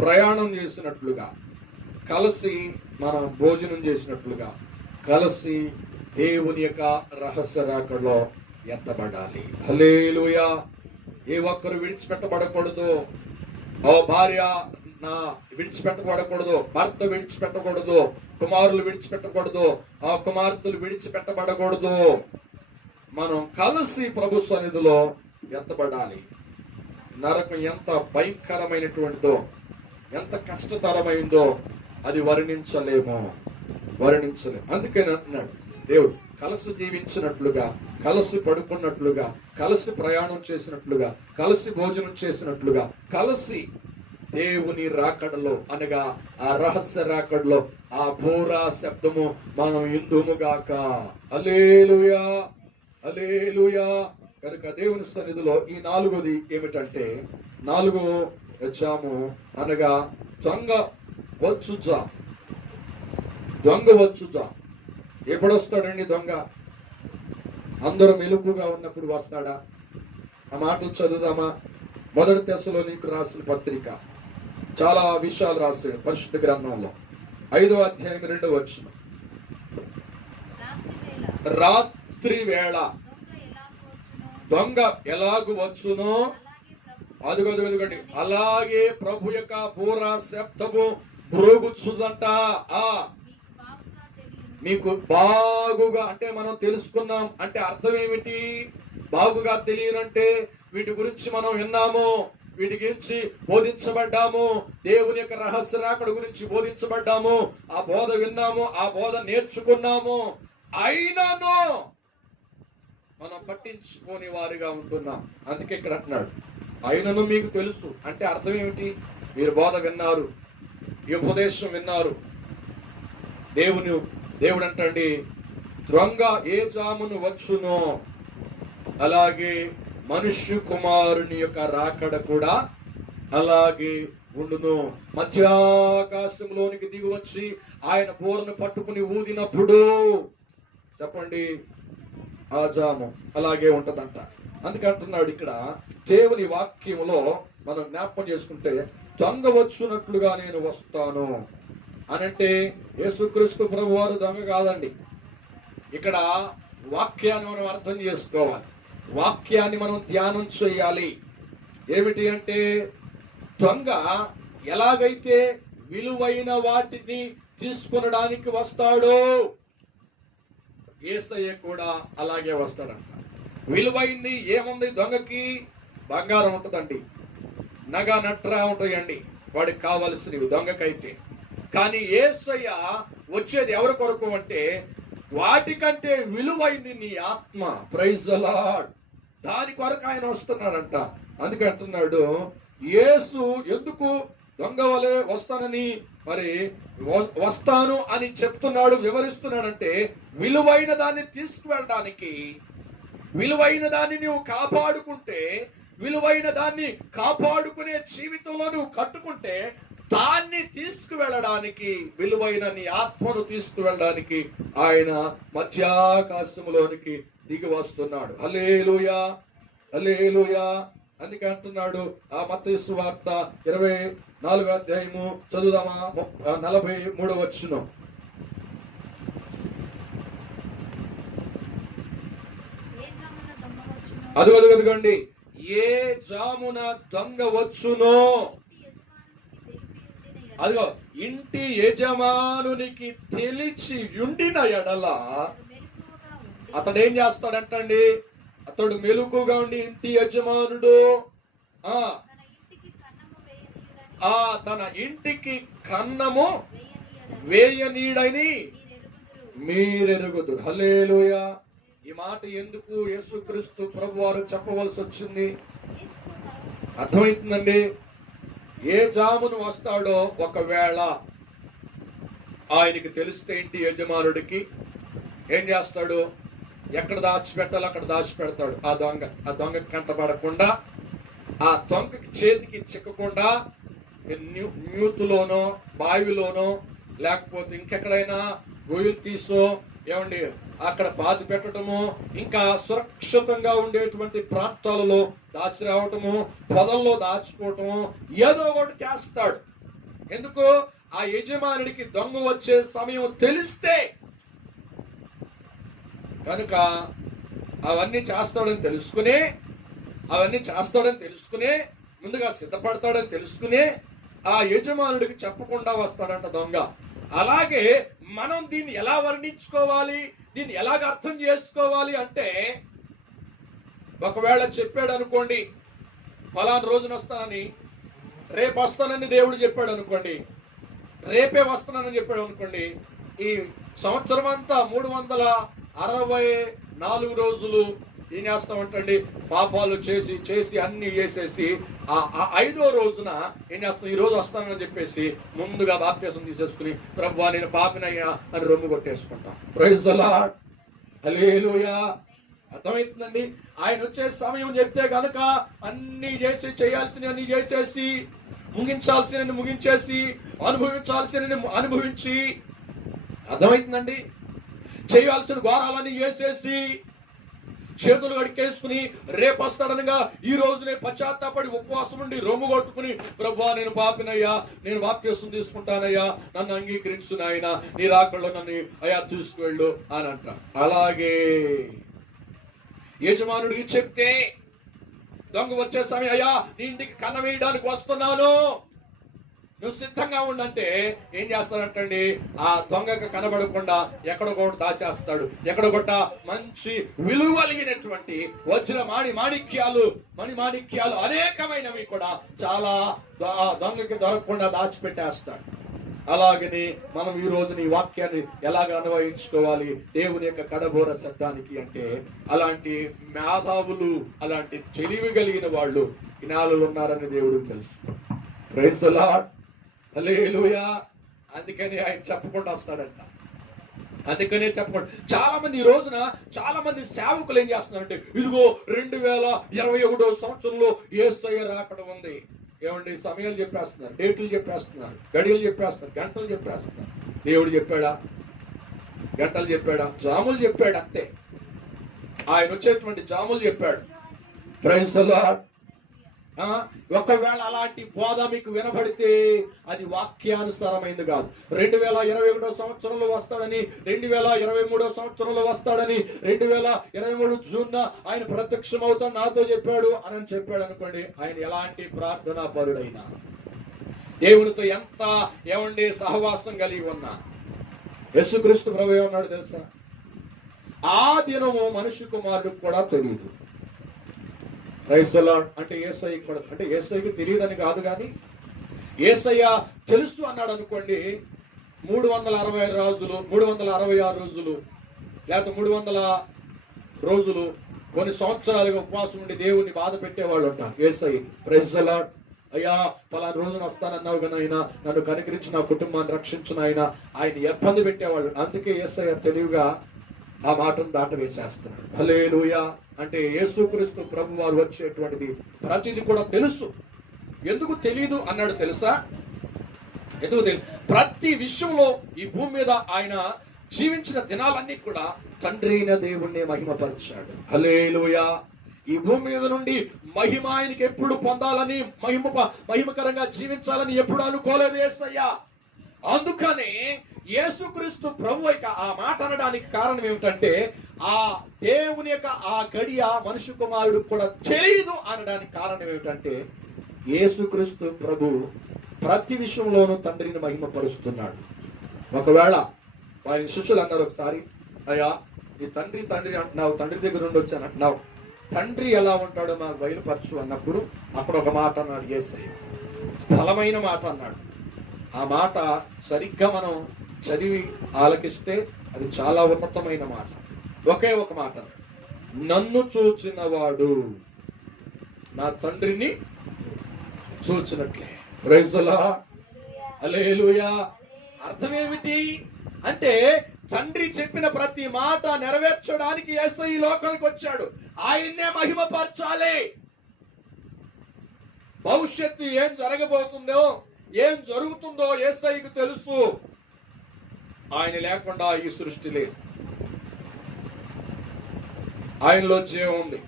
ప్రయాణం చేసినట్లుగా, కలిసి మనం భోజనం చేసినట్లుగా, కలిసి దేవుని యొక్క రహస్య రాకడలో ఎత్తబడాలి. హల్లెలూయా. ఏ ఒక్కరు విడిచిపెట్టబడకూడదు. ఓ భార్య విడిచిపెట్టబడకూడదు, భర్త విడిచిపెట్టకూడదు, కుమారులు విడిచిపెట్టకూడదు, ఆ కుమార్తెలు విడిచిపెట్టబడకూడదు. మనం కలిసి ప్రభు సన్నిధిలో ఎత్తబడాలి. నరకం ఎంత భయంకరమైనటువంటిదో, ఎంత కష్టతరమైందో అది వర్ణించలేము. అందుకని అంటున్నాడు దేవుడు, కలిసి జీవించినట్లుగా, కలిసి పడుకున్నట్లుగా, కలిసి ప్రయాణం చేసినట్లుగా, కలిసి భోజనం చేసినట్లుగా, కలిసి దేవుని రాకడలో, అనగా ఆ రహస్య రాకడలో ఆ బూరా శబ్దము మనం ఇందుముగాక. హల్లెలూయా, హల్లెలూయా. కనుక దేవుని సన్నిధిలో ఈ నాలుగోది ఏమిటంటే, నాలుగో జాము అనగా దొంగ వచ్చుజా. ఎప్పుడు వస్తాడండి దొంగ? అందరూ మెలకుగా ఉన్నప్పుడు వస్తాడా? ఆ మాటలు చదువుదామా? 1 తెస్సలోనికీయులకు రాసిన పత్రిక చాలా విషయాలు రాశాడు పరిశుద్ధ గ్రంథంలో. 5వ అధ్యాయం 2వ వచనం. రాత్రి వేళ దొంగ ఎలాగు వచ్చునో అదుగదుగండి, అలాగే ప్రభు యొక్క బూరా శబ్దము మ్రోగుచుదంట. మీకు బాగుగా, అంటే మనం తెలుసుకున్నాం అంటే అర్థం ఏమిటి? బాగుగా తెలియనంటే వీటి గురించి మనం విన్నాము, వీటి గురించి బోధించబడ్డాము, దేవుని యొక్క రహస్య రాకడ గురించి బోధించబడ్డాము, ఆ బోధ విన్నాము, ఆ బోధ నేర్చుకున్నాము. అయినను మనం పట్టించుకోని వారిగా ఉంటున్నాం. అందుకే ఇక్కడ అంటున్నాడు, అయినను మీకు తెలుసు అంటే అర్థం ఏమిటి? మీరు బోధ విన్నారు, ఈ ఉపదేశం విన్నారు. దేవుడు అంటండి, దొంగ ఏ జామును వచ్చునో అలాగే మనుష్య కుమారుని యొక్క రాకడ కూడా అలాగే ఉండును. మధ్యాకాశంలోనికి దిగి వచ్చి ఆయన బోరను పట్టుకుని ఊదినప్పుడు, చెప్పండి, ఆ జాము అలాగే ఉంటదంట. అందుకే అంటున్నాడు ఇక్కడ దేవుని వాక్యములో మనం జ్ఞాపకం చేసుకుంటే, దొంగ వచ్చునట్లుగా నేను వస్తాను అనంటే యేసుక్రీస్తు ప్రభు వారు దొంగ కాదండి. ఇక్కడ వాక్యాన్ని మనం అర్థం చేసుకోవాలి, వాక్యాన్ని మనం ధ్యానం చేయాలి. ఏమిటి అంటే, దొంగ ఎలాగైతే విలువైన వాటిని తీసుకొనడానికి వస్తాడో, యేసయ్య కూడా అలాగే వస్తాడంట. విలువైంది ఏముంది దొంగకి? బంగారం ఉంటుందండి, నగ నట్రా ఉంటాయండి వాడికి కావలసినవి దొంగకైతే. కానీ యేసయ్య వచ్చేది ఎవరి కొరకు అంటే, వాటికంటే విలువైంది నీ ఆత్మ. Praise the lord. దాని కొరకు ఆయన వస్తున్నాడంట. అందుకే అంటున్నాడు, యేసు ఎందుకు దొంగ వలె వస్తానని వస్తాను అని చెప్తున్నాడు, వివరిస్తున్నాడంటే, విలువైన దాన్ని తీసుకువెళ్ళడానికి, విలువైన దాన్ని నువ్వు కాపాడుకుంటే, విలువైన దాన్ని కాపాడుకునే జీవితంలో నువ్వు కట్టుకుంటే, దాన్ని తీసుకువెళ్ళడానికి, విలువైన నీ ఆత్మను తీసుకువెళ్ళడానికి ఆయన మధ్యాకాశంలోనికి దిగి వస్తున్నాడు. హల్లెలూయా, హల్లెలూయా. అందుకే అంటున్నాడు ఆ మత్తయి సువార్త 24వ అధ్యాయము చదువుదామా? 43వ వచనం. అదుగండి, ఏ జామున దొంగ వచ్చునో, అదిగో ఇంటి యజమానునికి తెలిసి ఉండిన ఎడల అతడు ఏం చేస్తాడంటండి? అతడు మెలకుగా ఉండి, ఇంటి యజమానుడు తన ఇంటికి కన్నము వేయనీడని మీరెరుగుదురు. హల్లెలూయా. ఈ మాట ఎందుకు యేసుక్రీస్తు ప్రభు వారు చెప్పవలసి వచ్చింది? అర్థమవుతుందండి. ఏ జామును వస్తాడో ఒకవేళ ఆయనకి తెలిస్తే ఇంటి యజమానుడికి ఏం చేస్తాడు? ఎక్కడ దాచిపెట్టాలో అక్కడ దాచిపెడతాడు. ఆ దొంగ కంటపడకుండా, ఆ దొంగకి చేతికి చిక్కకుండా న్యూతులోనో బావిలోనో లేకపోతే ఇంకెక్కడైనా గొయ్యలు తీసో ఏమండి అక్కడ పాతి పెట్టడము, ఇంకా సురక్షితంగా ఉండేటువంటి ప్రాంతాలలో దాచి రావటము, పొదల్లో దాచుకోవటము, ఏదో ఒకటి చేస్తాడు. ఎందుకు? ఆ యజమానుడికి దొంగ వచ్చే సమయం తెలిస్తే కనుక అవన్నీ చేస్తాడని తెలుసుకునే ముందుగా సిద్ధపడతాడని తెలుసుకునే ఆ యజమానుడికి చెప్పకుండా వస్తాడంట దొంగ. అలాగే మనం దీన్ని ఎలా వర్ణించుకోవాలి, దీన్ని ఎలాగ అర్థం చేసుకోవాలి అంటే, ఒకవేళ చెప్పాడు అనుకోండి ఫలానా రోజున వస్తానని, రేపు వస్తానని దేవుడు చెప్పాడు అనుకోండి, రేపే వస్తున్నానని చెప్పాడు అనుకోండి, ఈ సంవత్సరం అంతా 364 రోజులు ఏం చేస్తామంటండి? పాపాలు చేసి చేసి అన్ని చేసేసి ఆ 5వ రోజున ఏం చేస్తాం? ఈ రోజు వస్తానని చెప్పేసి ముందుగా బాప్తిసం తీసేసుకుని ప్రభువా నేను పాపినయ్యా అని రొమ్ము కొట్టేసుకుంటాం. ప్రైజ్ ది లార్డ్, హల్లెలూయా. అర్థమవుతుందండి. ఆయన వచ్చే సమయం చెప్తే కనుక అన్ని చేసి చేయాల్సినవన్నీ చేసేసి, ముగించాల్సినవి ముగించేసి, అనుభవించాల్సినవి అనుభవించి, అర్థమవుతుందండి, చేయాల్సిన ఘోరాలన్నీ చేసేసి చేతులు కడికేసుకుని రేపు వస్తాడనగా ఈ రోజునే పశ్చాత్తాపడి ఉపవాసం ఉండి రొమ్ము కొట్టుకుని ప్రభువా నేను పాపినయ్యా, నేను బాప్తిసం తీసుకుంటానయ్యా, నన్ను అంగీకరించు నాయన, నీ రాకల్లో నన్ను అయ్యా తీసుకువెళ్ళు అని అంట. అలాగే యజమానుడికి చెప్తే దొంగ వచ్చే సమయం, అయ్యా నీ ఇంటికి కన్న వేయడానికి వస్తున్నాను, నువ్వు సిద్ధంగా ఉండంటే ఏం చేస్తాడంటండి? ఆ దొంగకు కనబడకుండా ఎక్కడొకటి దాచేస్తాడు. ఎక్కడొకట మంచి విలువలిగినటువంటి వజ్ర మాణిక్యాలు అనేకమైనవి కూడా చాలా దొంగకి దొరకకుండా దాచిపెట్టేస్తాడు. అలాగని మనం ఈ రోజున ఈ వాక్యాన్ని ఎలాగ అన్వయించుకోవాలి దేవుని యొక్క కడబోర శబ్దానికి అంటే, అలాంటి మేధావులు, అలాంటి తెలివి కలిగిన వాళ్ళు ఇనాలు ఉన్నారని దేవుడికి తెలుసు. ప్రైజ్ ది లార్డ్, హల్లెలూయా. అందుకని ఆయన చెప్పకుండా వస్తాడంట. అందుకనే చెప్పకుండా చాలా మంది ఈ రోజున చాలా మంది సేవకులు ఏం చేస్తున్నారంటే, ఇదిగో 2021వ సంవత్సరంలో యేసయ్య రాకడ ఉంది. ఏమండి సమయాలు చెప్పేస్తున్నారు, డేట్లు చెప్పేస్తున్నారు, గడియలు చెప్పేస్తున్నారు, గంటలు చెప్పేస్తున్నారు. దేవుడు చెప్పాడా? గంటలు చెప్పాడా? జాములు చెప్పాడు అంతే. ఆయన వచ్చేటువంటి జాములు చెప్పాడు. Praise the lord. ఒకవేళ అలాంటి బోధ మీకు వినబడితే అది వాక్యానుసారమైంది కాదు. 2021వ సంవత్సరంలో వస్తాడని, 2023వ సంవత్సరంలో వస్తాడని, 2023 జూన్ ఆయన ప్రత్యక్షం అవుతాడు నాతో చెప్పాడు అని చెప్పాడు అనుకోండి, ఆయన ఎలాంటి ప్రార్థనా పరుడైనా, దేవునితో ఎంత ఏమండి సహవాసం కలిగి ఉన్నా, యేసుక్రీస్తు ప్రభువు ఏమన్నాడు తెలుసా? ఆ దినము మనుష్య కుమారుడికి కూడా తెలియదు. Praise the lord. అంటే యేసయ్యకి కూడా, అంటే యేసయ్యకి తెలియదని కాదు, కానీ యేసయ్య తెలుసు అన్నాడు అనుకోండి, 366 రోజులు లేకపోతే 300 రోజులు కొన్ని సంవత్సరాలుగా ఉపవాసం ఉండి దేవుణ్ణి బాధ పెట్టేవాళ్ళు ఉంటారు యేసయ్య. Praise the lord. అయ్యా పలానా రోజున వస్తానన్నావు కానీ ఆయన నన్ను కనికరించి నా కుటుంబాన్ని రక్షించిన ఆయన ఇబ్బంది పెట్టేవాళ్ళు. అందుకే యేసయ్య తెలివిగా ఆ మాటను దాటవేసేస్తున్నాడు. హల్లెలూయా. అంటే యేసుక్రీస్తు ప్రభు వారు వచ్చేటువంటిది ప్రతిది కూడా తెలుసు. ఎందుకు తెలియదు అన్నాడు తెలుసా? ఎందుకు తెలియదు? ప్రతి విషయంలో ఈ భూమి మీద ఆయన జీవించిన దినాలన్నీ కూడా తండ్రి అయిన దేవుణ్ణి మహిమపరిచాడు. హల్లెలూయా. ఈ భూమి మీద నుండి మహిమ ఆయనకి ఎప్పుడు పొందాలని, మహిమకరంగా జీవించాలని ఎప్పుడు అనుకోలేదు యేసయ్య. అందుకనే యేసుక్రీస్తు ప్రభు ఆ మాట అనడానికి కారణం ఏమిటంటే, ఆ దేవుని యొక్క ఆ గడియ మనుష్య కుమారుడు కూడా తెలియదు అనడానికి కారణం ఏమిటంటే, యేసుక్రీస్తు ప్రభు ప్రతి విషయంలోనూ తండ్రిని మహిమపరుస్తున్నాడు. ఒకవేళ ఆయన శిష్యులు అన్నారు ఒకసారి, అయ్యా నీ తండ్రి అంటున్నావు, తండ్రి దగ్గర నుండి వచ్చాను అంటున్నావు, తండ్రి ఎలా ఉంటాడో మాకు బయలుపరచు అన్నప్పుడు అక్కడ ఒక మాట అన్నాడు యేసయ్య, బలమైన మాట అన్నాడు. ఆ మాట సరిగ్గా మనం చదివి ఆలకిస్తే అది చాలా ఉన్నతమైన మాట. ఒకే ఒక మాట, నన్ను చూచినవాడు నా తండ్రిని చూచినట్లే. ప్రైజ్ ది లార్డ్, హల్లెలూయా. అర్థం ఏమిటి అంటే, తండ్రి చెప్పిన ప్రతి మాట నెరవేర్చడానికి యేసు ఈ లోకానికి వచ్చాడు. ఆయన్నే మహిమపరచాలి. భవిష్యత్తు ఏం జరగబోతుందో, ఏం జరుగుతుందో యేసయ్యకు తెలుసు. ఆయన లేకుండా ఈ సృష్టి లేదు. ఆయనలో జీవం ఉంది.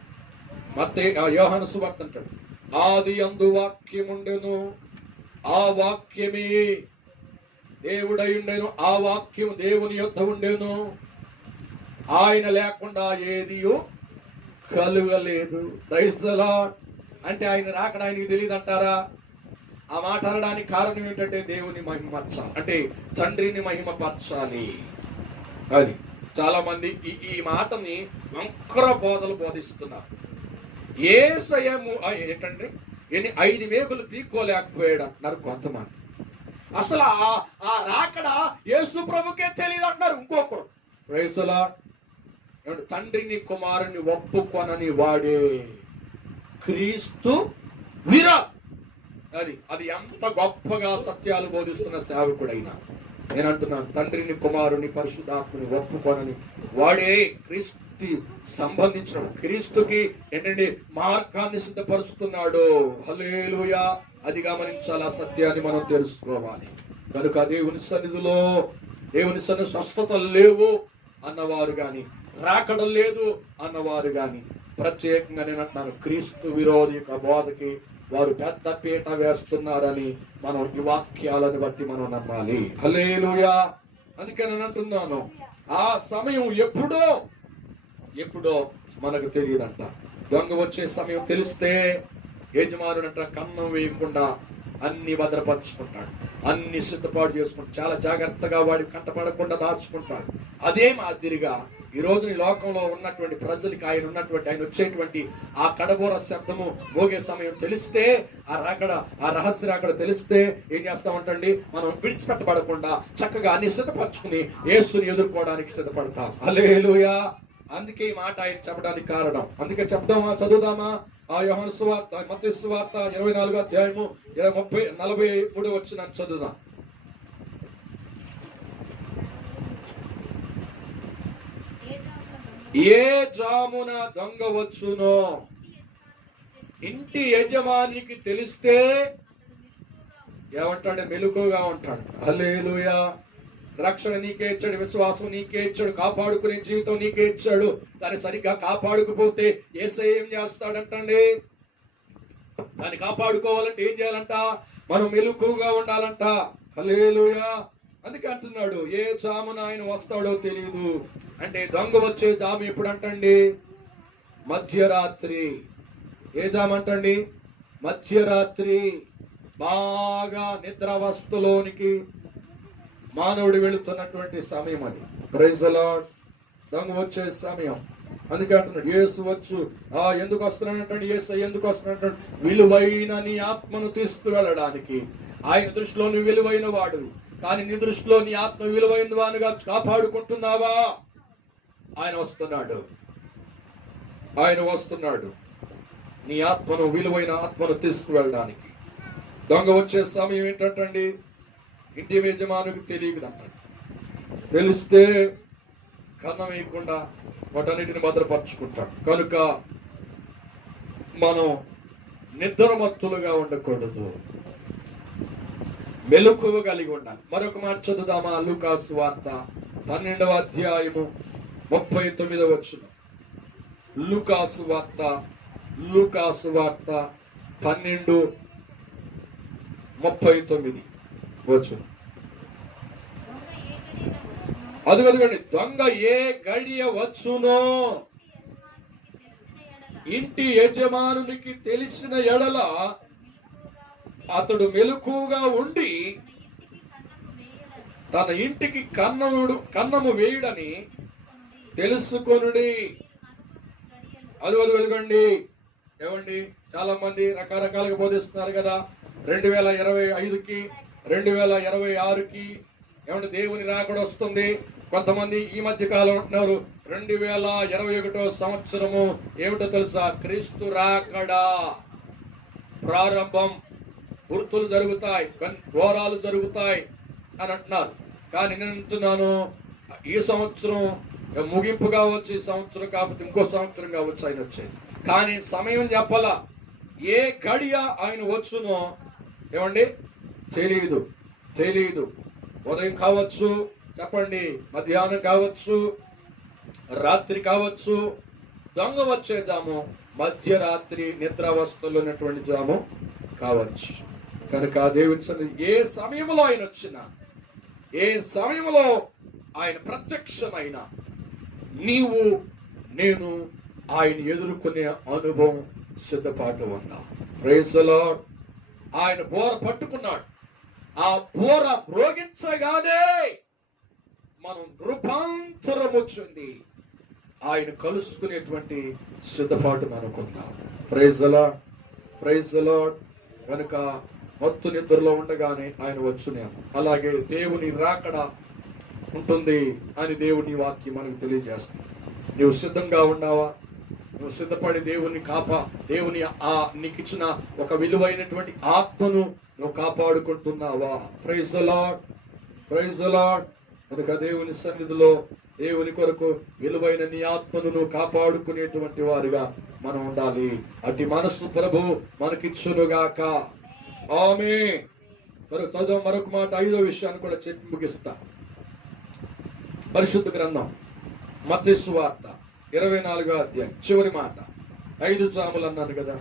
యోహాను సువార్త అంటాడు, ఆది యందు వాక్యముండెను, ఆ వాక్యమే దేవుడై ఉండెను, ఆ వాక్యము దేవుని యొద్ద ఉండెను, ఆయన లేకుండా ఏదియో కలుగలేదు. Praise the lord. అంటే ఆయన రాకడ ఆయనకి తెలియదు అంటారా? ఆ మాట అనడానికి కారణం ఏంటంటే దేవుని మహిమపరచాలి, అంటే తండ్రిని మహిమపరచాలి. అది చాలా మంది ఈ మాటని వంకర బోధలు బోధిస్తున్నారు. యేసయ్యము ఏంటంటే 5 వేగులు తీసుకోలేకపోయాడు అంటున్నారు కొంతమంది. అసలు ఆ రాకడ యేసు ప్రభుకే తెలియదు అంటారు ఇంకొకరు. Praise the lord. తండ్రిని కుమారుని ఒప్పుకొనని వాడే క్రీస్తు వీరా. అది ఎంత గొప్పగా సత్యాలు బోధిస్తున్న సేవకుడైనా నేను అంటున్నాను, తండ్రిని కుమారుని పరిశుద్ధాత్మని ఒప్పుకొనని వాడే క్రీస్తు సంబంధించిన క్రీస్తుకి ఏంటంటే మార్గాన్ని సిద్ధపరుస్తున్నాడు. హల్లెలూయా. అది గమనించాలి. ఆ సత్యాన్ని మనం తెలుసుకోవాలి. కనుక దేవుని సన్నిధిలో, దేవుని సన్నిధి స్వస్థతలు లేవు అన్నవారు గాని, రాకడ లేదు అన్నవారు గాని, ప్రత్యేకంగా నేను అంటున్నాను, క్రీస్తు విరోధి యొక్క బోధకి వారు పెద్ద పీట వేస్తున్నారని మనం ఈ వాక్యాలను బట్టి మనం నమ్మాలి. హల్లెలూయా. అందుకే నేను అంటున్నాను, ఆ సమయం ఎప్పుడో మనకు తెలియదంట. దొంగ వచ్చే సమయం తెలిస్తే యజమానుడంట కన్నం వేయకుండా అన్ని భద్రపరుచుకుంటాడు, అన్ని సిద్ధపాటు చేసుకుంటాడు, చాలా జాగ్రత్తగా వాడి కంటపడకుండా దాచుకుంటాడు. అదే మాదిరిగా ఈ రోజు ఈ లోకంలో ఉన్నటువంటి ప్రజలకి ఆయన వచ్చేటువంటి ఆ కడబోర శబ్దము మోగే సమయం తెలిస్తే, ఆ రహస్య రాకడ తెలిస్తే ఏం చేస్తామంటండి, మనం విడిచిపెట్టబడకుండా చక్కగా అన్ని సిద్ధపరచుకుని యేసుని ఎదుర్కోవడానికి సిద్ధపడతాం. హల్లెలూయా. అందుకే ఈ మాట ఆయన చెప్పడానికి కారణం. అందుకే చెప్దామా, చదువుదామా? ఆ యోహాను సువార్త, మత్తయి సువార్త 24వ అధ్యాయము 43 వచనం చదువుదాం. ఏ జామున దొంగ వచ్చునో ఇంటి యజమానికి తెలిస్తే ఏమంటాడు? మెలకుగా ఉంటాడు. హల్లెలూయా. రక్షణ నీకే ఇచ్చాడు, విశ్వాసం నీకే ఇచ్చాడు, కాపాడుకునే జీవితం నీకే ఇచ్చాడు. దాన్ని సరిగ్గా కాపాడుకుపోతే యేసయ్య ఏం చేస్తాడంటండి? దాన్ని కాపాడుకోవాలంటే ఏం చేయాలంట? మనం మెలకుగా ఉండాలంట. హల్లెలూయా. అందుకే అంటున్నాడు, ఏ జామున ఆయన వస్తాడో తెలియదు. అంటే దొంగ వచ్చే జాము ఎప్పుడు అంటండి? మధ్యరాత్రి. ఏ జాము అంటండి? మధ్యరాత్రి. బాగా నిద్రావస్థలోనికి మానవుడు వెళుతున్నటువంటి సమయం అది. Praise the lord. దొంగ వచ్చే సమయం. అందుకే అంటున్నాడు, యేసు వచ్చు. ఎందుకు వస్తున్నాడంటే, యేసు ఎందుకు వస్తున్నాడు? విలువైన నీ ఆత్మను తీసుకువెళ్ళడానికి. ఆయన దృష్టిలో నువ్వు విలువైన వాడు, కానీ నీ దృష్టిలో నీ ఆత్మ విలువైన వానుగా కాపాడుకుంటున్నావా? ఆయన వస్తున్నాడు నీ ఆత్మను, విలువైన ఆత్మను తీసుకువెళ్ళడానికి. దొంగ వచ్చే సమయం ఏంటంటండి? ఇంటి యజమానికి తెలియదంటాడు. తెలిస్తే కన్నం వేయకుండా వాటన్నిటిని భద్రపరుచుకుంటాడు. కనుక మనం నిద్రమత్తులుగా ఉండకూడదు, మెలకువ కలిగి ఉండాలి. మరొక మాట చదువుదామా? లూకా సువార్త 12వ అధ్యాయము 39వ వచనం. లూకా సువార్త 12:39 వచనం. అదిగోండి, దొంగ ఏ గడియ వచ్చునో ఇంటి యజమానునికి తెలిసిన ఎడల అతడు మెలకుగా ఉండి తన ఇంటికి కన్నము వేయుడని తెలుసుకొనుడి. అదిగోండి. ఏమండి, చాలా మంది రకరకాలుగా బోధిస్తున్నారు కదా. 2025కి 2026కి ఏమంటే దేవుని రాకడ వస్తుంది, కొంతమంది ఈ మధ్య కాలం అంటున్నారు 2021 సంవత్సరము ఏమిటో తెలుసా? క్రీస్తు రాకడా ప్రారంభం, గుర్తులు జరుగుతాయి, ఘోరాలు జరుగుతాయి అని అంటున్నారు. కానీ నేను అంటున్నాను, ఈ సంవత్సరం ముగింపు కావచ్చు, ఈ సంవత్సరం కాకపోతే ఇంకో సంవత్సరం కావచ్చు ఆయన వచ్చేది. కానీ సమయం చెప్పాలా, ఏ గడియ ఆయన వచ్చునో ఏమండి తెలియదు. ఉదయం కావచ్చు, చెప్పండి, మధ్యాహ్నం కావచ్చు, రాత్రి కావచ్చు, దొంగ వచ్చే జాము, మధ్యరాత్రి నిద్రావస్థలో ఉన్నటువంటి జాము కావచ్చు. కనుక దేవుని సన్నిధి ఏ సమయంలో ఆయన వచ్చినా, ఏ సమయంలో ఆయన ప్రత్యక్షమైన నీవు నేను ఆయన ఎదుర్కొనే అనుభవం సిద్ధపాటు ఉందా? Praise the lord. ఆయన బోర పట్టుకున్నాడు. ఆ బోర మ్రోగించగానే మనం రూపాంతరం వచ్చింది, ఆయన కలుసుకునేటువంటి సిద్ధపాటు మనకుందాం. Praise the lord, praise the lord. కనుక మత్తు నిద్రలో ఉండగానే ఆయన వచ్చునేమో. అలాగే దేవుని రాకడ ఉంటుంది అని దేవుని వాక్యం మనకు తెలియజేస్తుంది. నువ్వు సిద్ధంగా ఉన్నావా? నువ్వు సిద్ధపడి దేవుని నీకు ఇచ్చిన ఒక విలువైనటువంటి ఆత్మను నువ్వు కాపాడుకుంటున్నావా? Praise the lord, praise the lord. కనుక దేవుని సన్నిధిలో దేవుని కొరకు విలువైన నీ ఆత్మను నువ్వు కాపాడుకునేటువంటి వారిగా మనం ఉండాలి. అట్టి మనస్సు ప్రభు మనకిచ్చునుగాక. ఆమేన్. చదువు మరొక మాట, 5వ విషయాన్ని కూడా చెప్పి ముగిస్తా. పరిశుద్ధ గ్రంథం మత్తయి సువార్త 24వ అధ్యాయం చివరి మాట. 5 జాములు అన్నాను కదా,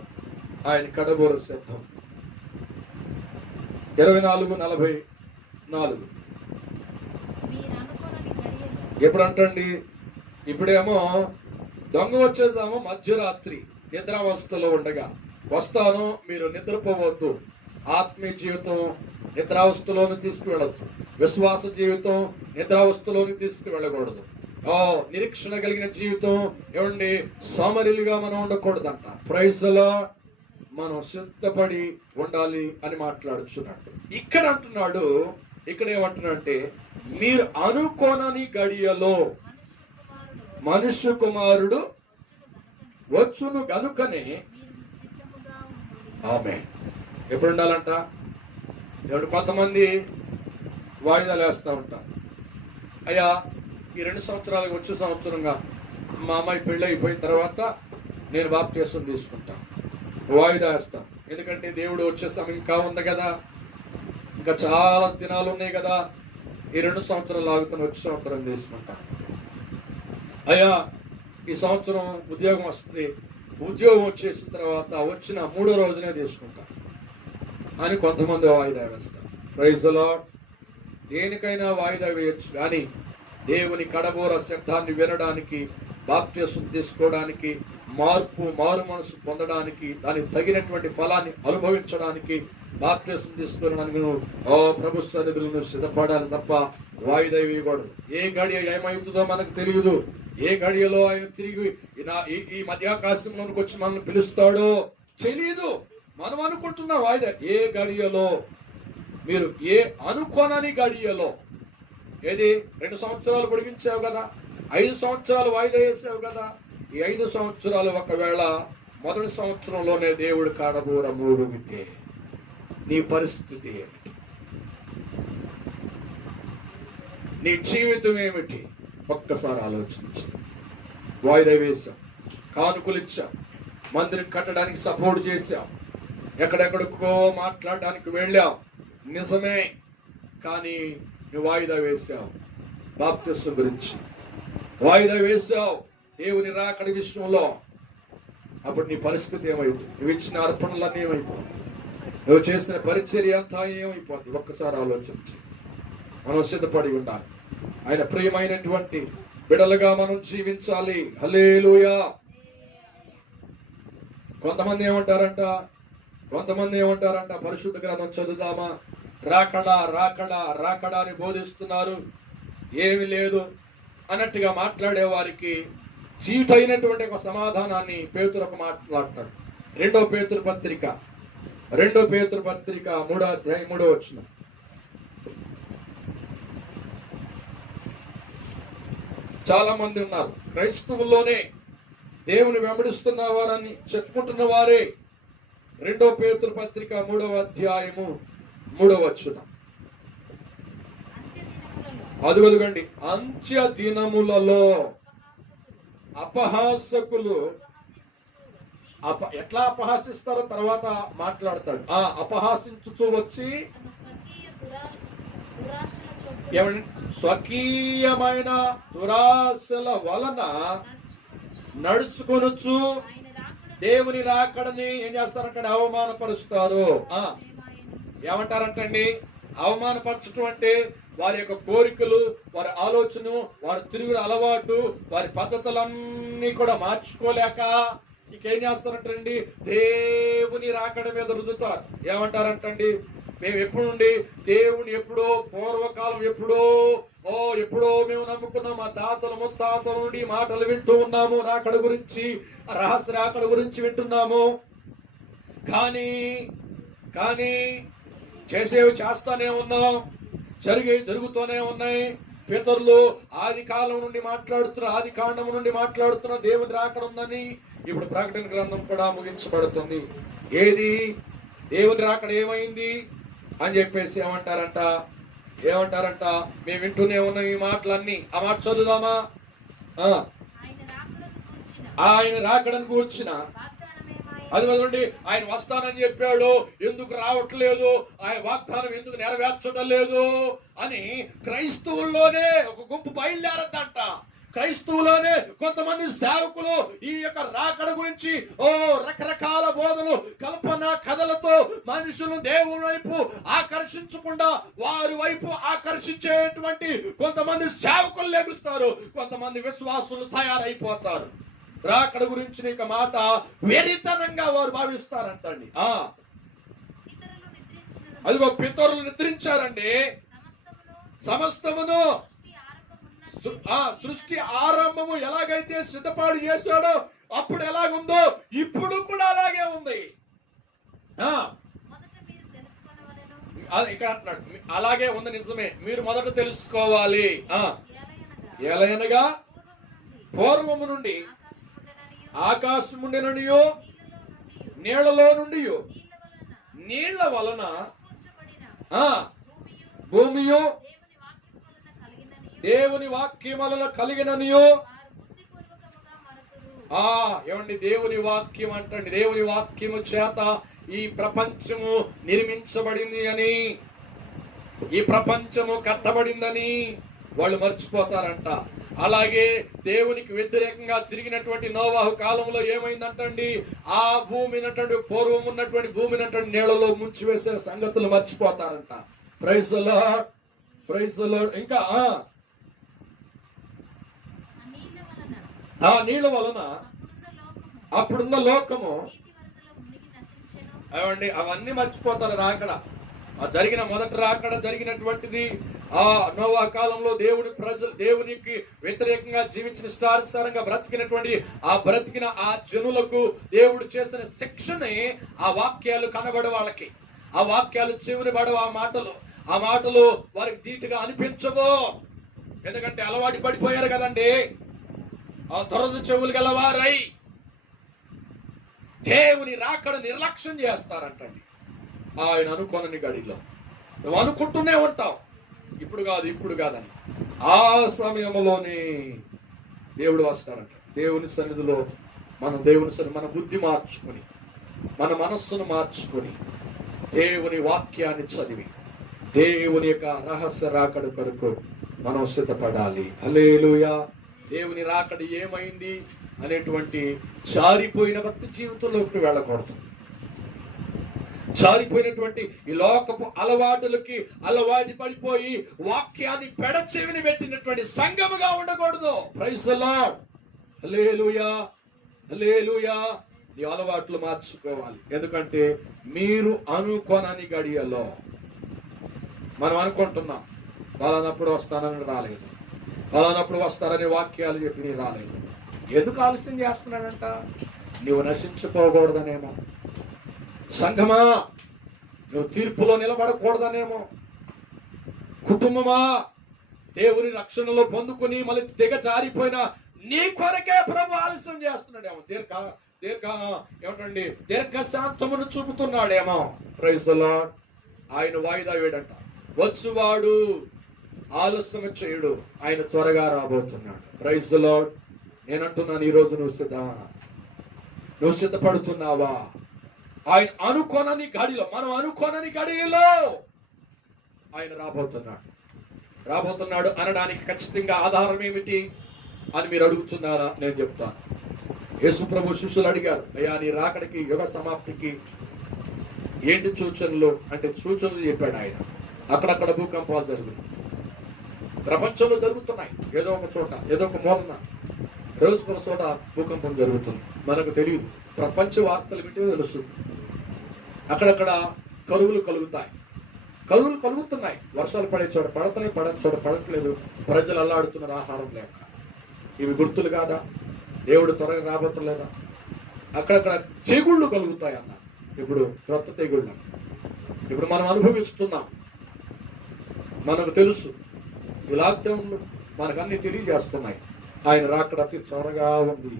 ఆయన కడబోర సిద్ధం. 24:44. ఎప్పుడు అంటండి? ఇప్పుడేమో దొంగ వచ్చేసాము మధ్యరాత్రి నిద్రావస్థలో ఉండగా, వస్తాను, మీరు నిద్రపోవద్దు. ఆత్మీయ జీవితం నిద్రావస్థలోని తీసుకువెళ్ళద్దు, విశ్వాస జీవితం నిద్రావస్థలోని తీసుకువెళ్ళకూడదు. నిరీక్షణ కలిగిన జీవితం ఏమండి సోమరిలుగా మనం ఉండకూడదంట. Praise the lord. మనం సిద్ధపడి ఉండాలి అని మాట్లాడుచున్నాడు. ఇక్కడ అంటున్నాడు, ఇక్కడ ఏమంటున్నాడంటే, మీరు అనుకోనని గడియలో మనుష్య కుమారుడు వచ్చును గనుకనే. ఆమేన్. ఎప్పుడు ఉండాలంట? ఎవడు కొంతమంది వాయిదాలు వేస్తూ ఉంటారు. అయ్యా, ఈ 2 సంవత్సరాలకు వచ్చే సంవత్సరంగా మా అమ్మాయి పెళ్ళి అయిపోయిన తర్వాత నేను బాప్తిసం తీసుకుంటా, వాయిదా వేస్తాను. ఎందుకంటే దేవుడు వచ్చే సమయం ఇంకా ఉంది కదా, ఇంకా చాలా దినాలు ఉన్నాయి కదా, ఈ 2 సంవత్సరాలు ఆగుతున్న వచ్చే సంవత్సరం తీసుకుంటా. అయ్యా, ఈ సంవత్సరం ఉద్యోగం వస్తుంది, ఉద్యోగం వచ్చేసిన తర్వాత వచ్చిన 3వ రోజునే తీసుకుంటా అని కొంతమంది వాయిదా వేస్తారు. Praise the lord. దేనికైనా వాయిదా వేయచ్చు, కానీ దేవుని కడబోర శబ్దాన్ని వినడానికి, బాప్తిసం తీసుకోవడానికి, మారు మనసు పొందడానికి, దానికి తగినటువంటి ఫలాన్ని అనుభవించడానికి, బాప్తిసం తీసుకోవడానికి నువ్వు ప్రభు సన్నిధిలో సిద్ధపడాలి తప్ప వాయిదా వేయకూడదు. ఏ గడియ ఏమవుతుందో మనకు తెలియదు. ఏ గడియలో ఆయన తిరిగి ఈ మధ్యాకాశంలోనికి వచ్చి మనల్ని పిలుస్తాడో తెలియదు. మనం అనుకుంటున్న వాయిదా ఏ గడియలో, మీరు ఏ అనుకోనని గడియలో, ఏది 2 సంవత్సరాలు పొడిగించావు కదా, 5 సంవత్సరాలు వాయిదా వేసావు కదా, ఈ 5 సంవత్సరాలు ఒకవేళ మొదటి సంవత్సరంలోనే దేవుడు కాడబోర మూడుగితే నీ పరిస్థితి ఏమిటి? నీ జీవితం ఏమిటి? ఒక్కసారి ఆలోచించి. వాయిదా వేశాం, కానుకలు ఇచ్చాం, మందిరం కట్టడానికి సపోర్ట్ చేశాం, ఎక్కడెక్కడికో మాట్లాడడానికి వెళ్ళాం, నిజమే. కానీ నువ్వు వాయిదా వేశావు బాప్తిసం గురించి, వాయిదా వేశావు దేవుని రాకడ విషయంలో. అప్పుడు నీ పరిస్థితి ఏమైంది? నువ్వు ఇచ్చిన అర్పణలన్నీ ఏమైపోతుంది? నువ్వు చేసిన పరిచర్య అంతా ఏమైపోతుంది? ఒక్కసారి ఆలోచించి. మనం సిద్ధపడి ఉండాలి. ఆయన ప్రియమైనటువంటి బిడలుగా మనం జీవించాలి. హల్లెలూయా. కొంతమంది ఏమంటారంట, పరిశుద్ధ గ్రంథం చదువుదామా, రాకడా అని బోధిస్తున్నారు, ఏమి లేదు అన్నట్టుగా మాట్లాడే వారికి చీటైనటువంటి ఒక సమాధానాన్ని పేతురు మాట్లాడతాడు. 2వ పేతురు పత్రిక 3వ అధ్యాయం 3వ వచనం. చాలా మంది ఉన్నారు క్రైస్తవుల్లోనే దేవుని వెంబడిస్తున్న వారని చెప్పుకుంటున్న వారే. 2 పేతురు పత్రిక 3వ అధ్యాయము 3వ వచనం. అదుగదుగండి, అంత్య దినములలో అపహాసకులు ఎట్లా అపహాసిస్తారో తర్వాత మాట్లాడతాడు. అపహాసించుచూ వచ్చి ఏమండి, స్వకీయమైన దురాశల వలన నడుచుకొనొచ్చు దేవుని రాకడని ఏం చేస్తారంటే అవమానపరుస్తారు. ఏమంటారంటండి? అవమానపరచడం అంటే వారి యొక్క కోరికలు, వారి ఆలోచన, వారి తిరుగుడు అలవాటు, వారి పద్ధతులన్నీ కూడా మార్చుకోలేక ఇంకేం చేస్తారంటండి, దేవుని రాకడ మీద రుద్దుతారు. ఏమంటారంటండి, మేము ఎప్పుడు నుండి దేవుని ఎప్పుడో పూర్వకాలం ఎప్పుడో మేము నమ్ముకున్నాం, మా తాతలు ముత్తాతల నుండి మాటలు వింటూ ఉన్నాము, రాకడ గురించి, రహస్య రాకడ గురించి వింటున్నాము. కానీ చేసేవి చేస్తానే ఉన్నాం, జరుగుతూనే ఉన్నాయి. పితరులు ఆది కాలం నుండి ఆది కాండం నుండి మాట్లాడుతున్న దేవుని రాకడ ఉందని ఇప్పుడు ప్రకటన గ్రంథం కూడా ముగించబడుతుంది. ఏది దేవుని రాకడ ఏమైంది అని చెప్పేసి ఏమంటారంట మేము వింటూనే ఉన్నాం ఈ మాటలన్నీ. ఆ మాట చదువుదామా? ఆయన రాకడను కూర్చిన అది కదండి, ఆయన వస్తానని చెప్పాడు, ఎందుకు రావట్లేదు, ఆయన వాగ్దానం ఎందుకు నెరవేర్చడం లేదు అని క్రైస్తవుల్లోనే ఒక గుంపు బయలుదేరద్దంట. క్రైస్తవులోనే కొంతమంది సేవకులు ఈ యొక్క రాకడ గురించి రకరకాల బోధలు, కల్పన కథలతో మనుషులు దేవుని వైపు ఆకర్షించకుండా వారి వైపు ఆకర్షించేటువంటి కొంతమంది సేవకులు లభిస్తారు, కొంతమంది విశ్వాసులు తయారైపోతారు. రాకడ గురించి నీకు మాట వెరితనంగా వారు భావిస్తారంటండి. అదిగో పితరులు నిద్రించారండి. సమస్తమును సృష్టి ఆరంభము ఎలాగైతే సిద్ధపాటు చేశాడో అప్పుడు ఎలాగుందో ఇప్పుడు కూడా అలాగే ఉంది. ఇక్కడ అంటున్నాడు, అలాగే ఉంది, నిజమే. మీరు మొదట తెలుసుకోవాలి. ఎలయనగా పూర్వము నుండి ఆకాశముండెననియో నీళ్లలో నుండి నీళ్ల వలన భూమియో దేవుని వాక్యం వలన కలిగిననియో. ఏమండి, దేవుని వాక్యం అంటండి, దేవుని వాక్యము చేత ఈ ప్రపంచము నిర్మించబడింది అని, ఈ ప్రపంచము కట్టబడిందని వాళ్ళు మర్చిపోతారంట. అలాగే దేవునికి వ్యతిరేకంగా తిరిగినటువంటి నోవాహు కాలంలో ఏమైందంటండి, ఆ భూమినటువంటి పూర్వం ఉన్నటువంటి భూమినటువంటి నీళ్లలో ముంచివేసే సంగతులు మర్చిపోతారంట. Praise the lord, praise the Lord. ఇంకా ఆ నీళ్ల వలన అప్పుడున్న లోకము ఏమండి అవన్నీ మర్చిపోతారు. రాకడ జరిగిన మొదటి రాకడ జరిగినటువంటిది ఆ నోవా కాలంలో దేవునికి వ్యతిరేకంగా జీవించిన ఇష్టానుసారంగా బ్రతికినటువంటి బ్రతికిన ఆ జనులకు దేవుడు చేసిన శిక్షని ఆ వాక్యాలు కనబడు వాళ్ళకి, ఆ వాక్యాలు చెవిని పడవు, ఆ మాటలు వారికి ధీటుగా అనిపించవు. ఎందుకంటే అలవాటు పడిపోయారు కదండి, ఆ దురద చెవులు గలవారై దేవుని రాకడ నిర్లక్ష్యం చేస్తారంటండి. ఆయన అనుకోనని గడిలో నువ్వు అనుకుంటూనే ఉంటావు, ఇప్పుడు కాదని. ఆ సమయంలోనే దేవుడు వస్తాడంట. దేవుని సన్నిధిలో మన బుద్ధి మార్చుకొని, మన మనస్సును మార్చుకొని, దేవుని వాక్యాన్ని చదివి దేవుని యొక్క రహస్య రాకడ కొరకు మనం సిద్ధపడాలి. హల్లెలూయా. దేవుని రాకడ ఏమైంది అనేటువంటి జారిపోయిన భక్తి జీవితంలోకి వెళ్ళకూడదు. జారిపోయినటువంటి ఈ లోకపు అలవాటులకి అలవాటు పడిపోయి వాక్యాన్ని పెడచెవిని పెట్టినటువంటి సంఘముగా ఉండకూడదు. Praise the Lord. హల్లెలూయా, హల్లెలూయా. ఈ అలవాట్లు మార్చుకోవాలి. ఎందుకంటే మీరు అనుకోనని గడియలో మనం అనుకుంటున్నాం, వాళ్ళనప్పుడు వస్తానని రాలేదు, వాళ్ళనప్పుడు వస్తారని వాక్యాలు చెప్పి రాలేదు. ఎందుకు ఆలస్యం చేస్తున్నాడంట? నువ్వు నశించుకోకూడదనేమో, సంఘమా నువ్వు తీర్పులో నిలబడకూడదనేమో, కుటుంబమా దేవుని రక్షణలో పొందుకుని మళ్ళీ దిగజారిపోయిన నీ కొరకే ప్రభు ఆలస్యం చేస్తున్నాడేమో. ఏమిటండి, దీర్ఘశాంతమును చూపుతున్నాడేమో. Praise the lord. ఆయన వాయిదా వేడంట. వచ్చువాడు ఆలస్యం చేయడు, ఆయన త్వరగా రాబోతున్నాడు. Praise the lord. నేనంటున్నాను, ఈరోజు నువ్వు సిద్ధపడుతున్నావా? ఆయన అనుకోనని గడిలో, మనం అనుకోనని గడిలో ఆయన రాబోతున్నాడు అనడానికి ఖచ్చితంగా ఆధారం ఏమిటి అని మీరు అడుగుతున్నారా? నేను చెప్తాను. యేసు ప్రభు శిష్యులు అడిగారు, అయ్యా నీ రాకడికి, యుగ సమాప్తికి ఏంటి సూచనలు అంటే సూచనలు చెప్పాడు ఆయన. అక్కడక్కడ భూకంపాలు జరుగుతున్నాయి, ప్రపంచంలో జరుగుతున్నాయి. ఏదో ఒక చోట, ఏదో ఒక మూలన రోజుకొక చోట భూకంపం జరుగుతుంది. మనకు తెలియదు, ప్రపంచ వార్తలు వింటే తెలుస్తుంది. అక్కడక్కడ కరువులు కలుగుతున్నాయి. వర్షాలు పడే చోట పడతాయి, పడని చోట పడట్లేదు. ప్రజలు అల్లాడుతున్నారు ఆహారం లేక. ఇవి గుర్తులు కాదా? దేవుడు త్వరగా రాబోతులేదా? అక్కడక్కడ తెగుళ్ళు కలుగుతాయి అన్న. ఇప్పుడు కొత్త తెగుళ్ళు ఇప్పుడు మనం అనుభవిస్తున్నాం. మనకు తెలుసు, ఈ లాక్డౌన్లు మనకన్నీ తెలియజేస్తున్నాయి. ఆయన రాకడ అతి త్వరగా ఉంది,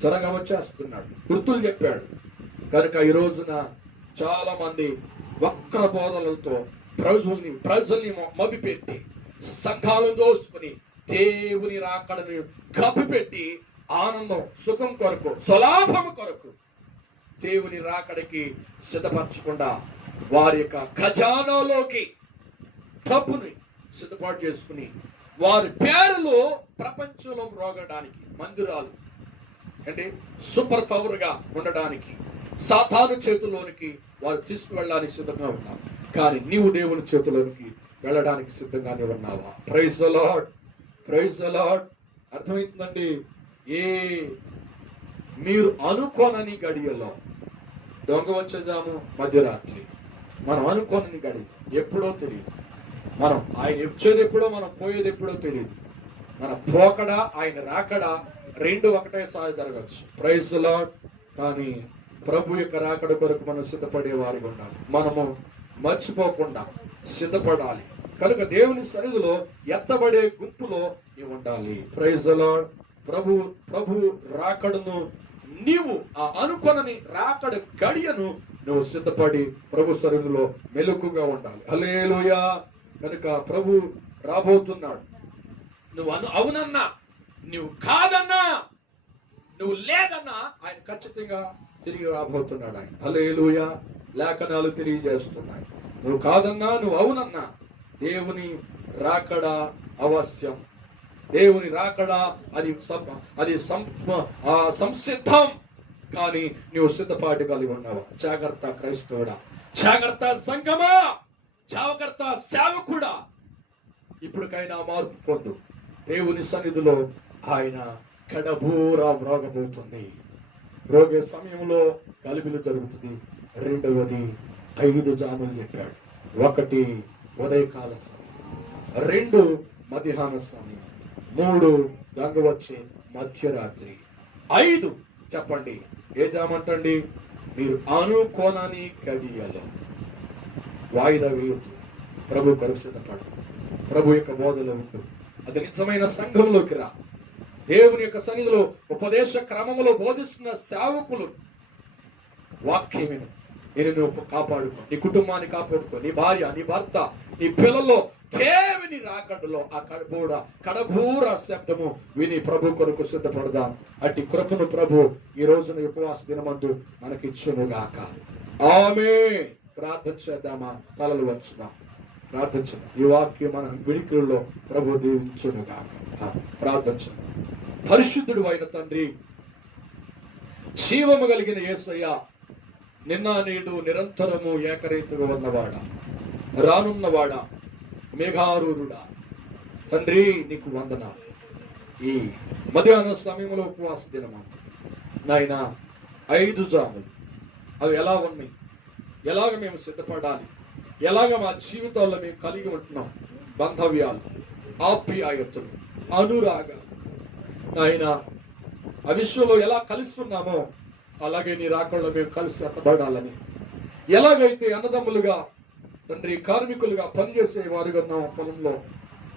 త్వరగా వచ్చేస్తున్నాడు, గుర్తులు చెప్పాడు. కనుక ఈ రోజున చాలా మంది వక్ర బోధలతో ప్రజల్ని మభ్యపెట్టి, సంఘాలను దోసుకుని, దేవుని రాకడని కప్పిపెట్టి, ఆనందం, సుఖం కొరకు, స్వలాభం కొరకు దేవుని రాకడికి సిద్ధపరచకుండా వారి యొక్క ఖజానాలోకి డబ్బుని సిద్ధపాటు చేసుకుని వారి పేరులో ప్రపంచంలో రోగడానికి, మందిరాలు అంటే సూపర్ పవర్ గా ఉండడానికి, సాతాను చేతిలోనికి వారు తీసుకువెళ్ళడానికి సిద్ధంగా ఉన్నారు. కానీ నీవు దేవుని చేతిలోనికి వెళ్ళడానికి సిద్ధంగానే ఉన్నావా? Praise the lord, praise the lord. అర్థమవుతుందండి? మీరు అనుకోనని గడియలో, దొంగ వచ్చేదాము మధ్యరాత్రి, మనం అనుకోనని గడి ఎప్పుడో తెలియదు. మనం ఆయన వచ్చేది ఎప్పుడో, మనం పోయేది ఎప్పుడో తెలియదు. మన పోకడా, ఆయన రాకడా రెండు ఒకటేసారి జరగచ్చు. Praise the lord. కానీ ప్రభు యొక్క రాకడ కొరకు మనం సిద్ధపడే వారిగా ఉండాలి. మనము మర్చిపోకుండా సిద్ధపడాలి. కనుక దేవుని సన్నిధిలో ఎత్తబడే గుంపులో నీవు ఉండాలి. Praise the Lord. ప్రభు రాకడను నీవు ఆ అనుకొనని రాకడ గడియను నువ్వు సిద్ధపడి ప్రభు సన్నిధిలో మెలకుగా ఉండాలి. హల్లెలూయా. కనుక ప్రభు రాబోతున్నాడు. నువ్వు అవునన్నా, నువ్వు కాదన్నా, నువ్వు లేదన్నా, ఆయన ఖచ్చితంగా తిరిగి రాబోతున్నాడు. ఆయన హల్లెలూయా. లేఖనాలు తెలియజేస్తున్నాయి. నువ్వు కాదన్నా, నువ్వు అవునన్నా, దేవుని రాకడ అవశ్యం. దేవుని రాకడ అది సంసిద్ధం. కానీ నువ్వు సిద్ధపాటు కలిగి ఉన్నావా? జాగ్రత్త క్రైస్తవుడా, జాగ్రత్త సంఘమా, జాగ్రత్త సేవకుడా. ఇప్పటికైనా మార్పు పొందు. దేవుని సన్నిధిలో ఆయన కడబూరా మ్రోగబోతుంది. రోగే సమయంలో గలిబిలు జరుగుతుంది. రెండవది 5 జాములు చెప్పాడు. 1 ఉదయకాల సమయం, 2 మధ్యాహ్న సమయం, 3 గంగ వచ్చే మధ్యరాత్రి, 5 చెప్పండి ఏ జామంటండి? మీరు అనుకోనని గడియలో. వాయిదా వేయొద్దు. ప్రభు కొరకు సిద్ధపడు. ప్రభు యొక్క బోధలో ఉండు. అది నిజమైన సంఘంలోకి రా. దేవుని యొక్క సన్నిధిలో ఉపదేశ క్రమంలో బోధిస్తున్న సేవకులు వాక్యం విను. నేను నువ్వు కాపాడుకో, నీ కుటుంబాన్ని కాపాడుకో, నీ భార్య, నీ భర్త, నీ పిల్లల్లో దేవుని రాకడలో ఆ కడబూర శబ్దము విని ప్రభు కొరకు సిద్ధపడదాం. అట్టి కృపను ప్రభు ఈ రోజున ఉపవాస దినమందు మనకిచ్చునుగాక. ఆమేన్. ప్రార్థన చేద్దామా? తలలు వంచుదాం, ప్రార్థించండి. ఈ వాక్యం మన విడికుల్లో ప్రభు దీవించునుగాక. ప్రార్థన చేద్దాం. పరిశుద్ధుడు అయిన తండ్రి, జీవము కలిగిన యేసయ్య, నిన్న నేడు నిరంతరము ఏకరీతిగా ఉన్నవాడా, రానున్నవాడా, మేఘారూరుడా, తండ్రి నీకు వందనాలు. ఈ మధ్యాహ్న సమయంలో ఉపవాస దినమంత నాయన 5 జాములు అవి ఎలా ఉన్నాయి, ఎలాగ మేము సిద్ధపడాలి, ఎలాగ మా జీవితాల్లో మేము కలిగి ఉంటున్నాం, బాంధవ్యాలు, ఆప్యాయతలు, అనురాగాలు, నాయన ఆ విశ్వంలో ఎలా కలుస్తున్నామో అలాగే నీ రాకడలో మేము కలిసి ఎత్తబడాలని, ఎలాగైతే అన్నదమ్ములుగా తండ్రి కార్మికులుగా పనిచేసే వారుగా ఉన్నాం పొలంలో,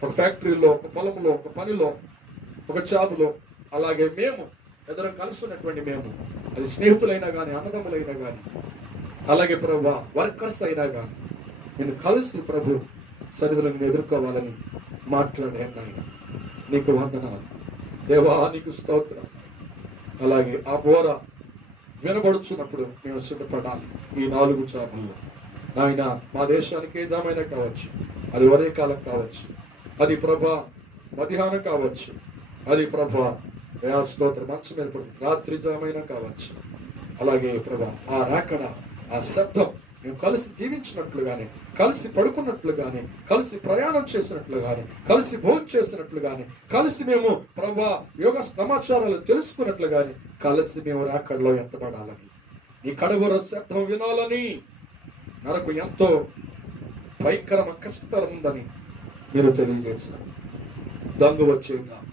ఒక ఫ్యాక్టరీలో, ఒక పొలంలో, ఒక పనిలో, ఒక జాబులో, అలాగే మేము ఎదురు కలిసి ఉన్నటువంటి మేము, అది స్నేహితులైనా కానీ, అన్నదమ్ములైనా కానీ, అలాగే ప్రభు వర్కర్స్ అయినా కానీ, నేను కలిసి ప్రభు సన్నిధులను ఎదుర్కోవాలని మాట్లాడే ఆయన నీకు వందనాలు దేవా, నీకు స్తోత్రం. అలాగే ఆ బోర వినబడుచున్నప్పుడు మేము సిద్ధపడాలి. ఈ 4 జాముల్లో నాయన మా దేశానికి ఏ జామైనా కావచ్చు, అది ఒరే కాలం కావచ్చు, అది ప్రభా మధ్యాహ్నం కావచ్చు, అది ప్రభా స్తోత్రం మంచు మీద రాత్రి జామైనా కావచ్చు. అలాగే ప్రభా ఆ రాకడ, ఆ శబ్దం మేము కలిసి జీవించినట్లు గాని, కలిసి పడుకున్నట్లు గాని, కలిసి ప్రయాణం చేసినట్లు గాని, కలిసి భోజనం చేసినట్లు గాని, కలిసి మేము ప్రభా యోగ సమాచారాలు తెలుసుకున్నట్లు గాని, కలిసి మేము రాకడలో ఎత్తబడాలని, ఈ కడవర శబ్దం వినాలని, మనకు ఎంతో భయంకరమ కష్టతరం ఉందని మీరు తెలియజేశారు. దొంగ వచ్చేద్దాం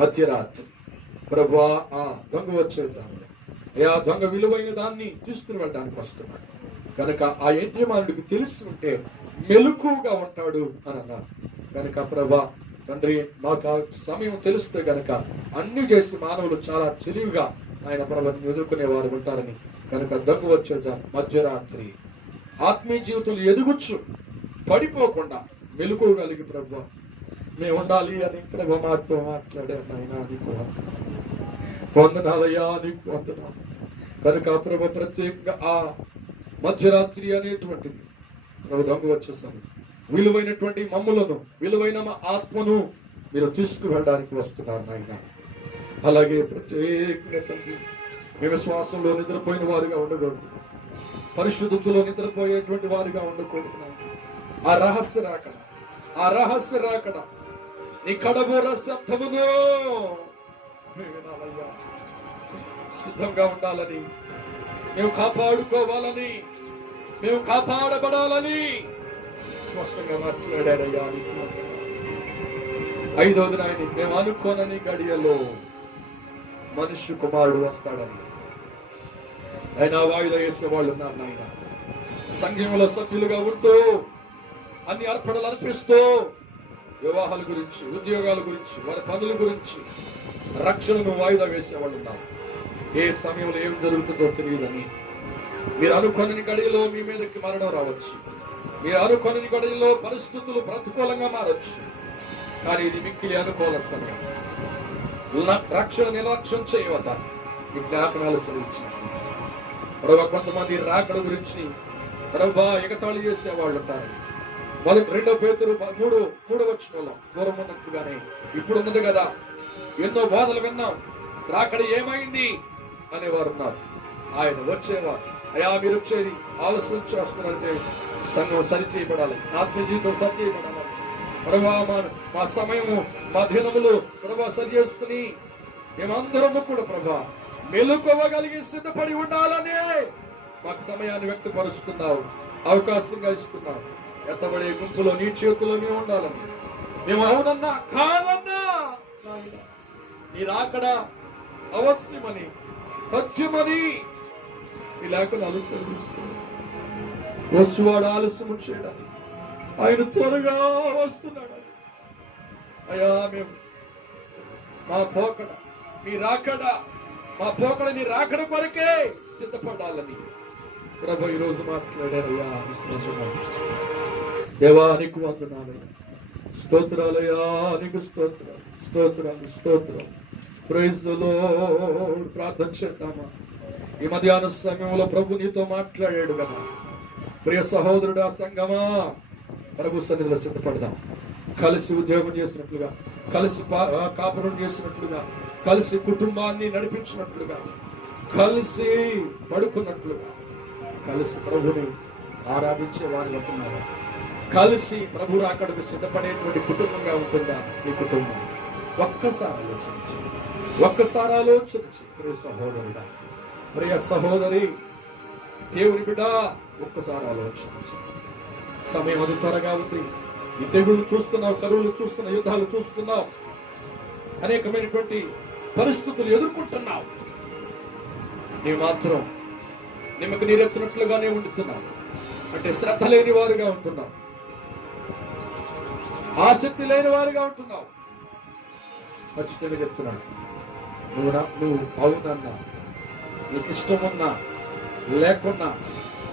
మధ్యరాత్రి ప్రభా, ఆ దొంగ వచ్చేద్దాం అయ్యా, దొంగ విలువైన దాన్ని తీసుకుని వెళ్ళడానికి వస్తున్నాడు కనుక ఆ యజమానుడికి తెలిసి ఉంటే మెలకువగా ఉంటాడు అని అన్నారు. కనుక ప్రభా తండ్రి, మాకు ఆ సమయం తెలిస్తే గనక అన్ని చేసి మానవులు చాలా తెలివిగా ఆయన ప్రభుని ఎదుర్కొనేవారు ఉంటారని, కనుక దొంగ వచ్చేద్దాం మధ్యరాత్రి ఆత్మీయ జీవితంలో ఎదుగుచ్చు పడిపోకుండా మెలకువగలిగి ప్రభు మేము ఉండాలి అని ప్రభు మాతో మాట్లాడే ఆయన నీకు వందనాలయ్యా, నీకు వందనాలు. కనుక ప్రభు ప్రత్యేకంగా ఆ మధ్యరాత్రి అనేటువంటిది ప్రభు దొంగ వచ్చేస్తాను విలువైనటువంటి మమ్ములను, విలువైన మా ఆత్మను మీరు తీసుకువెళ్ళడానికి వస్తున్నారు నాయన. అలాగే ప్రత్యేకంగా తండ్రి, మీ విశ్వాసంలో నిద్రపోయిన వారుగా ఉండకూడదు, పరిశుద్ధతలో నిద్రపోయేటువంటి వారుగా ఉండకూడదు. ఆ రహస్య రాకడ, ఆ రహస్య రాకడ నీ కడబోర శబ్దమును వినాలయ్యా. సిద్ధంగా ఉండాలని, మేము కాపాడుకోవాలని, మేము కాపాడబడాలని స్పష్టంగా మాట్లాడారయ్యా. 5వది నాయన, మేము అనుకోనని గడియలో మనుష్య కుమారుడు వస్తాడని ఆయన వాయిదా వేసే వాళ్ళు ఉన్నారు నాయన. సంఘంలో సభ్యులుగా ఉంటూ అన్ని అర్పణలు అర్పిస్తూ వివాహాల గురించి, ఉద్యోగాల గురించి, వారి పనుల గురించి రక్షణను వాయిదా వేసేవాళ్ళు ఉన్నారు. ఏ సమయంలో ఏం జరుగుతుందో తెలియదని, మీరు అనుకోని గడిలో మీ మీదకి మరణం రావచ్చు, మీరు అనుకోని గడిలో పరిస్థితులు ప్రతికూలంగా మారచ్చు, కానీ ఇది మిక్కిలి అనుకూల సమయం. రక్షణ నిర్లక్ష్యం చేయవద్ద ఈ జ్ఞాపనాలు సెలవించారు. కొంతమంది రాకడ గురించి ఎగతాళి చేసేవాళ్ళు ఉంటారు. 2 పేతురు 3:3 దూరం ఉన్నట్టుగానే ఇప్పుడు ఉన్నది కదా, ఎన్నో బాధలు విన్నాం, రాకడ ఏమైంది అనేవారు ఉన్నారు. ఆయన వచ్చేవారు, అయ్యా మీరు వచ్చేది ఆలస్యం చేస్తున్నారంటే సంఘం సరి చేయబడాలి, ఆత్మ జీవితం సరి చేయబడాలి. ప్రభా మా సమయము, మా దినములు ప్రభా సరి చేసుకుని మేమందరము కూడా ప్రభా మెలుకోవగలిగి సిద్ధపడి ఉండాలని మాకు సమయాన్ని వ్యక్తపరుస్తున్నావు, అవకాశంగా ఇస్తున్నావు. ఎత్తబడే గుంపులో నీ చేతుల్లోనే ఉండాలని, మేము అవునన్నా కాదన్నా నీ రాకడ అవశ్యమని, సత్యమని ఈ లేఖను అనుసరిస్తున్నాం. వచ్చువాడు ఆలస్యం చేయడానికి, ఆయన త్వరగా వస్తున్నాడు. అయ్యా మేము మా పోకడ నీ రాకడ, మా పోకడ నీ రాకడ కొరకే సిద్ధపడాలని ప్రభు ఈరోజు మాట్లాడారయ్యా. దేవా నీకు వందనాలయ్యా, స్తోత్రాలయ్యా, నీకు స్తోత్రాలు, స్తోత్రాలు, స్తోత్రాలు. Praise the lord. ప్రార్థన చేద్దామా? ఈ మధ్యాహ్న సమయంలో ప్రభు నీతో మాట్లాడాడు కదా. ప్రియ సహోదరుడా, సంగమా, ప్రభు సన్నిధిలో సిద్ధపడదాం. కలిసి ఉద్యోగం చేసినట్లుగా, కలిసి కాపురం చేసినట్లుగా, కలిసి కుటుంబాన్ని నడిపించినట్లుగా, కలిసి పడుకున్నట్లుగా, కలిసి ప్రభుని ఆరాధించే వారిగా ఉన్నారు. కలిసి ప్రభు రాకడకు సిద్ధపడేటువంటి కుటుంబంగా ఉంటుందా ఈ కుటుంబం? ఒక్కసారి ఆలోచించి ప్రియ సహోదరుడా, ప్రియ సహోదరి, దేవుని బిడ్డ, ఒక్కసారి ఆలోచించి. సమయం అది త్వరగా ఉంది. ఈ తెగుళ్ళు చూస్తున్నావు, కరువులు చూస్తున్నావు, యుద్ధాలు చూస్తున్నావు, అనేకమైనటువంటి పరిస్థితులు ఎదుర్కొంటున్నావు. నీవు మాత్రం నిమ్మకు నీరెత్తినట్లుగానే ఉంటున్నావు, అంటే శ్రద్ధ లేని వారుగా ఉంటున్నావు. ఆసక్తి లేని వారిగా ఉంటున్నావు. ఖచ్చితంగా చెప్తున్నాను, నువ్వు అవునన్నా, నీకు ఇష్టమున్నా లేకున్నా,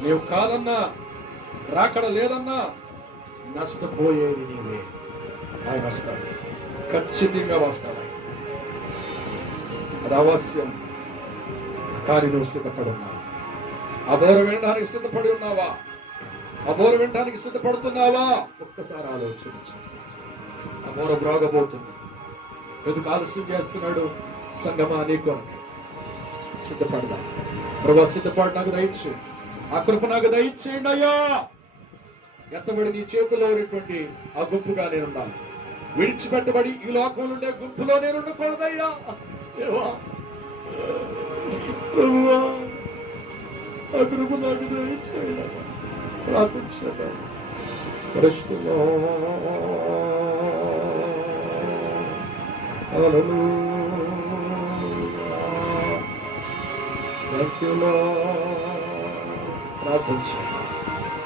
నీవు కాదన్నా, రాకడ లేదన్నా, నష్టపోయేది నీవే. ఆయన వస్తాడు, ఖచ్చితంగా వస్తాడు. అది అవశ్యం. కానీ నువ్వు సిద్ధపడున్నావు. అబోర వినడానికి సిద్ధపడి ఉన్నావా? అబోర వినడానికి సిద్ధపడుతున్నావా? ఒక్కసారి ఆలోచించు. అబోర బ్రోగబోతుంది. ఎందుకు ఆలస్యం చేస్తున్నాడు? సంగమా నీ కొరకు సిద్ధపడదా? ప్రభు సిద్ధపడి నాకు దయచు, ఆ కృప నాకు దయచేయండి అయ్యా. ఎత్తబడి నీ చేతిలో ఉన్నటువంటి ఆ గుంపుగా నేను ఉండాలి. విడిచిపెట్టబడి ఈ లోకంలో ఉండే గుంపులో నేను ఉండకూడదయ్యా. ప్రభువా, ఆ కృప నాకు దయచేయండి. ప్రార్థించండి. పరిశుద్ధుడా,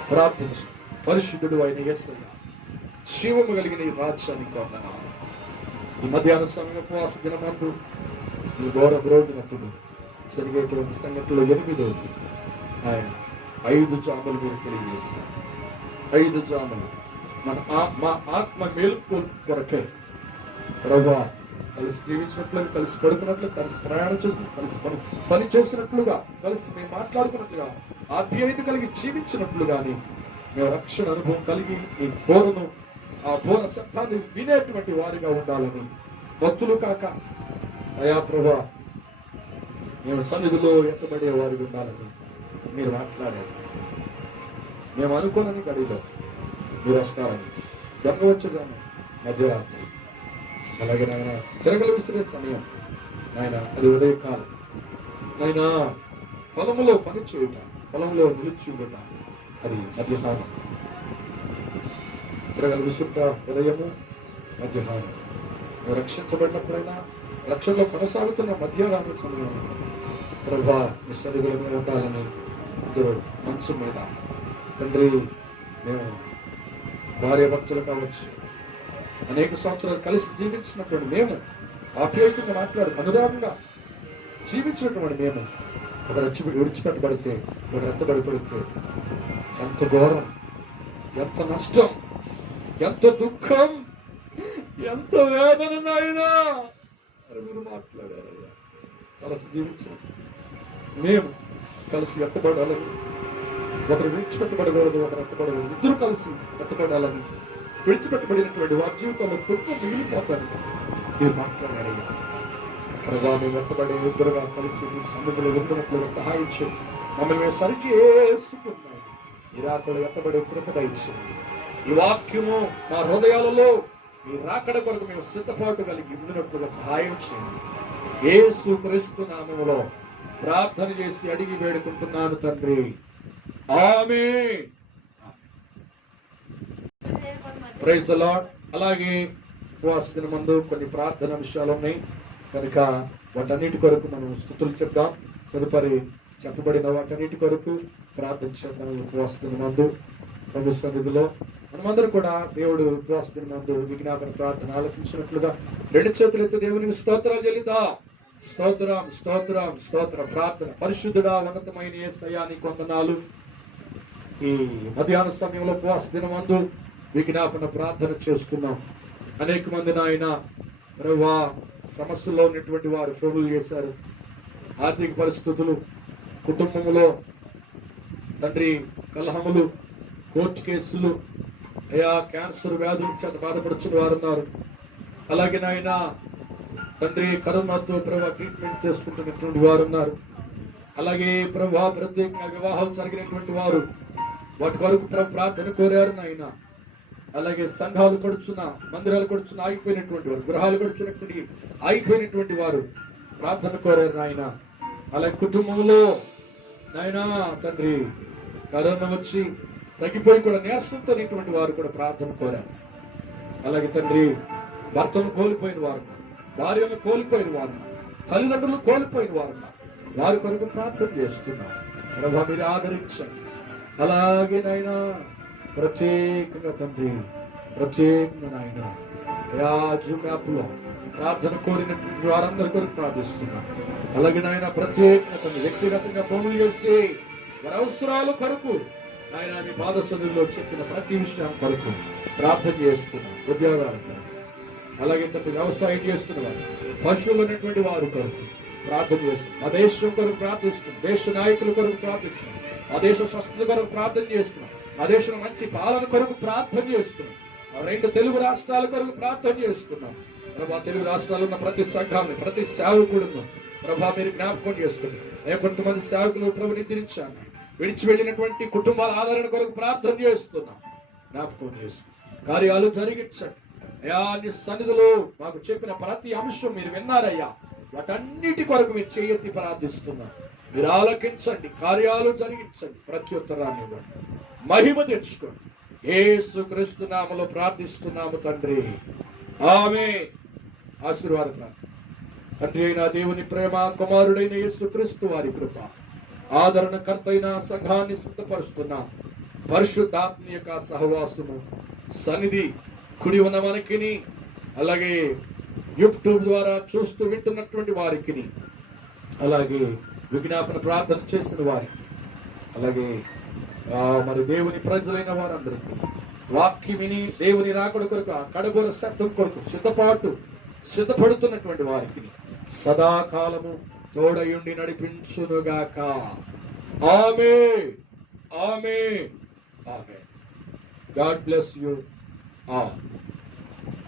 ప్రార్థించు. పరిశుద్ధుడు అయిన యేసయ్య, జీవము కలిగిన ఈ రాజ్యానికి వందనాలు. ఈ మధ్యాహ్న సమయం ఉపవాస దినమందు ఈ ఘోర బ్రోగినప్పుడు జరిగేటువంటి సంగతిలో 8వ ఆయన 5 జాములు మీరు తెలియజేశారు. 5 జాములు మా ఆత్మ మేలుకు కొరకే ప్రభువా, కలిసి జీవించినట్లు, కలిసి పడుకున్నట్లు, కలిసి ప్రయాణం చేసినట్లు, కలిసి పని చేసినట్లుగా, కలిసి మేము మాట్లాడుకున్నట్లుగా, ఆప్యాయత కలిగి జీవించినట్లుగాని మేము రక్షణ అనుభవం కలిగి ఈ బోరను, ఆ బోర శబ్దాన్ని వినేటువంటి వారిగా ఉండాలని, భక్తులు కాక అయా ప్రభువా మేము సన్నిధిలో ఎత్తబడే వారికి ఉండాలని మీరు మాట్లాడారు. మేము అనుకోనని గడిలో మీరు వస్తారని, దొంగ వచ్చేదాన్ని మధ్యరాత్రి, అలాగే నాయన చిరకలు విసిరే సమయం, నాయన అది ఉదయకాలం, నాయన పొలంలో పని చేయుట, పొలంలో నిలిచియుట, అది మధ్యాహ్నం. చిరకలు విసుట ఉదయము, మధ్యాహ్నం. నువ్వు రక్షించబడినప్పుడైనా, రక్షణలో కొనసాగుతున్న మధ్యాహ్నం సమయం ప్రభా మీ సన్నిధిలో మేము ఉండాలని ఇద్దరు మనసు మీద తండ్రి, మేము భార్య భక్తులు కావచ్చు, అనేక సంవత్సరాలు కలిసి జీవించినటువంటి మేము, ఆప్యాయంగా మాట్లాడు అనురాగంగా జీవించినటువంటి మేము ఒకరు విడిచిపెట్టబడితే, ఒకరు ఎత్తబడిపడితే ఎంత ఘోరం, ఎంత నష్టం, ఎంత దుఃఖం, ఎంత వేదన నాయనా అని మీరు మాట్లాడారయ్యా. కలిసి జీవించాం మేము, కలిసి ఎత్తబడాలని, ఒకరు విడిచిపెట్టబడకూడదు, ఒకరు ఎత్తబడకూడదు, ఇద్దరు కలిసి ఎత్తబడాలని, విడిచిపెట్టబడినటువంటి వారి జీవితంలో దుఃఖం మిగిలిపోతాను మీరు మాట్లాడారయ్యా. ప్రభావ మేము ఎత్తబడే ఇద్దరుగా కలిసి మీ సన్నిధిలో ఉండినట్లుగా సహాయం చేయండి. మమ్మల్ని మేము సరిచేసుకున్నాం. ఈ రాకడ ఎత్తబడే కృప దయచేయండి. ఈ వాక్యము మా హృదయాలలో ఈ రాకడ కొరకు మేము సిద్ధపాటు కలిగి ఉండినట్లుగా సహాయం చేయండి. యేసు క్రీస్తు నామములో ప్రార్థన చేసి అడిగి వేడుకుంటున్నాను తండ్రి, ఆమేన్. Praise the lord. అలాగే ఉపవాస దినం ముందు కొన్ని ప్రార్థన విషయాలు ఉన్నాయి కనుక వాటన్నిటి కొరకు మనం స్తుతులు చెప్దాం. తదుపరి చెప్పబడిన వాటన్నిటి కొరకు ప్రార్థన చేద్దాం. ఉపవాస దినం ముందు ప్రభు సన్నిధిలో మనమందరూ కూడా దేవుడు ఉపవాస దినం ముందు విజ్ఞాపన ప్రార్థన ఆలకించినట్లుగా 2 చేతులు ఎత్తి దేవునికి స్తోత్రాలు చెల్లిద్దాం. స్తోత్రం, స్తోత్రం, స్తోత్ర ప్రార్థన. పరిశుద్ధుడా, ఉన్నతమైన యేసయ్యా నీకు వందనాలు. ఈ మధ్యాహ్న సమయంలో ఉపవాస దినమందు విజ్ఞాపన ప్రార్థన చేసుకున్నాం. అనేక మంది నాయన ప్రభువా సమస్యల్లో ఉన్నటువంటి వారు ఫోన్లు చేశారు. ఆర్థిక పరిస్థితులు, కుటుంబంలో తండ్రి కలహములు, కోర్టు కేసులు, అయా క్యాన్సర్ వ్యాధుల చేత బాధపడుచున్న వారు ఉన్నారు. అలాగే నాయన తండ్రి కరోనాతో ప్రభా ట్రీట్మెంట్ చేసుకుంటున్నటువంటి వారు ఉన్నారు. అలాగే ప్రభా ప్రత్యేకంగా వివాహాలు జరిగినటువంటి వారు వాటి వరకు ప్రార్థన కోరారు నాయన. అలాగే సంఘాలు కొడుచున్న, మందిరాలు కొడుచున్న ఆగిపోయినటువంటి వారు, గృహాలు కొడుచున్నటువంటి ఆగిపోయినటువంటి వారు ప్రార్థన కోరారు నాయన. అలాగే కుటుంబంలో నాయన తండ్రి కరోనా వచ్చి తగ్గిపోయి కూడా నీరసంతోనేటువంటి వారు కూడా ప్రార్థన కోరారు. అలాగే తండ్రి భర్తను కోల్పోయిన వారు, భార్యను కోల్పోయిన వారు, తల్లిదండ్రులు కోల్పోయిన వారు వారి కొరకు ప్రార్థన చేస్తున్నారు. ప్రభా మీరు ఆదరించండి. అలాగే నాయన ప్రత్యేకంగా తండ్రి ప్రత్యేకంగా నాయన జూమ్ యాప్లో ప్రార్థన కోరినటువంటి వారందరి కొరకు ప్రార్థిస్తున్నాం. అలాగే నాయన ప్రత్యేకంగా తన వ్యక్తిగతంగా ఫోన్లు చేసి వారి అవసరాలు కొరకు ఆయన మీ పాద సన్నిధిలో చెప్పిన ప్రతి విషయం కొరకు ప్రార్థన చేస్తున్నాం. ఉద్యోగాల కొరకు, అలాగే తన వ్యవసాయం చేస్తున్న వారు, పశువులు ఉన్నటువంటి వారు కొరకు ప్రార్థన చేస్తున్నాం. ఆ దేశం కొరకు ప్రార్థిస్తున్నాం. దేశ నాయకుల కొరకు ప్రార్థిస్తున్నాం. ఆ దేశ స్వస్థత కొరకు ప్రార్థన చేస్తున్నాం. ఆ దేశం మంచి పాలన కొరకు ప్రార్థన చేస్తున్నాం. ఆ 2 తెలుగు రాష్ట్రాల కొరకు ప్రార్థన చేస్తున్నాం. ప్రభా, తెలుగు రాష్ట్రాల్లో ఉన్న ప్రతి సంఘాన్ని, ప్రతి సేవకుడును ప్రభా మీరు జ్ఞాపకం చేసుకుని, కొంతమంది సేవకులు ప్రభు నిద్రించాను విడిచి వెళ్ళినటువంటి కుటుంబాల ఆదరణ కొరకు ప్రార్థన చేస్తున్నాం. జ్ఞాపకం చేసుకుని కార్యాలు జరిగించండి అయ్యా. నీ సన్నిధిలో మాకు చెప్పిన ప్రతి అంశం మీరు విన్నారయ్యా. వాటన్నిటి కొరకు మీరు చేయెత్తి ప్రార్థిస్తున్నాం. మీరు ఆలకించండి, కార్యాలు జరిగించండి, ప్రత్యుత్తరాన్ని ఇవ్వండి, మహిమ తెచ్చుకోండి. యేసుక్రీస్తు నామములో ప్రార్థిస్తున్నాము తండ్రి, ఆమేన్. ఆశీర్వాద ప్రార్థన. తండ్రి అయిన దేవుని ప్రేమ, కుమారుడైన యేసుక్రీస్తు వారి కృప, ఆదరణకర్త అయిన సంఘాన్ని సిద్ధపరుస్తున్న పరిశుద్ధాత్మ యొక్క సహవాసము, సన్నిధి కుడి ఉన్న మనకిని, అలాగే యూట్యూబ్ ద్వారా చూస్తూ వింటున్నటువంటి వారికి, అలాగే విజ్ఞాపన ప్రార్థన చేసిన వారికి, అలాగే మరి దేవుని ప్రజలైన వారందరికీ, వాక్యం విని దేవుని రాకడ కొరకు ఆ కడగోర శబ్దం కొరకు సిద్ధపడుతున్నటువంటి వారికి సదాకాలము తోడయుండి నడిపించునుగాక. ఆమేన్, ఆమేన్, ఆమేన్. God bless you all.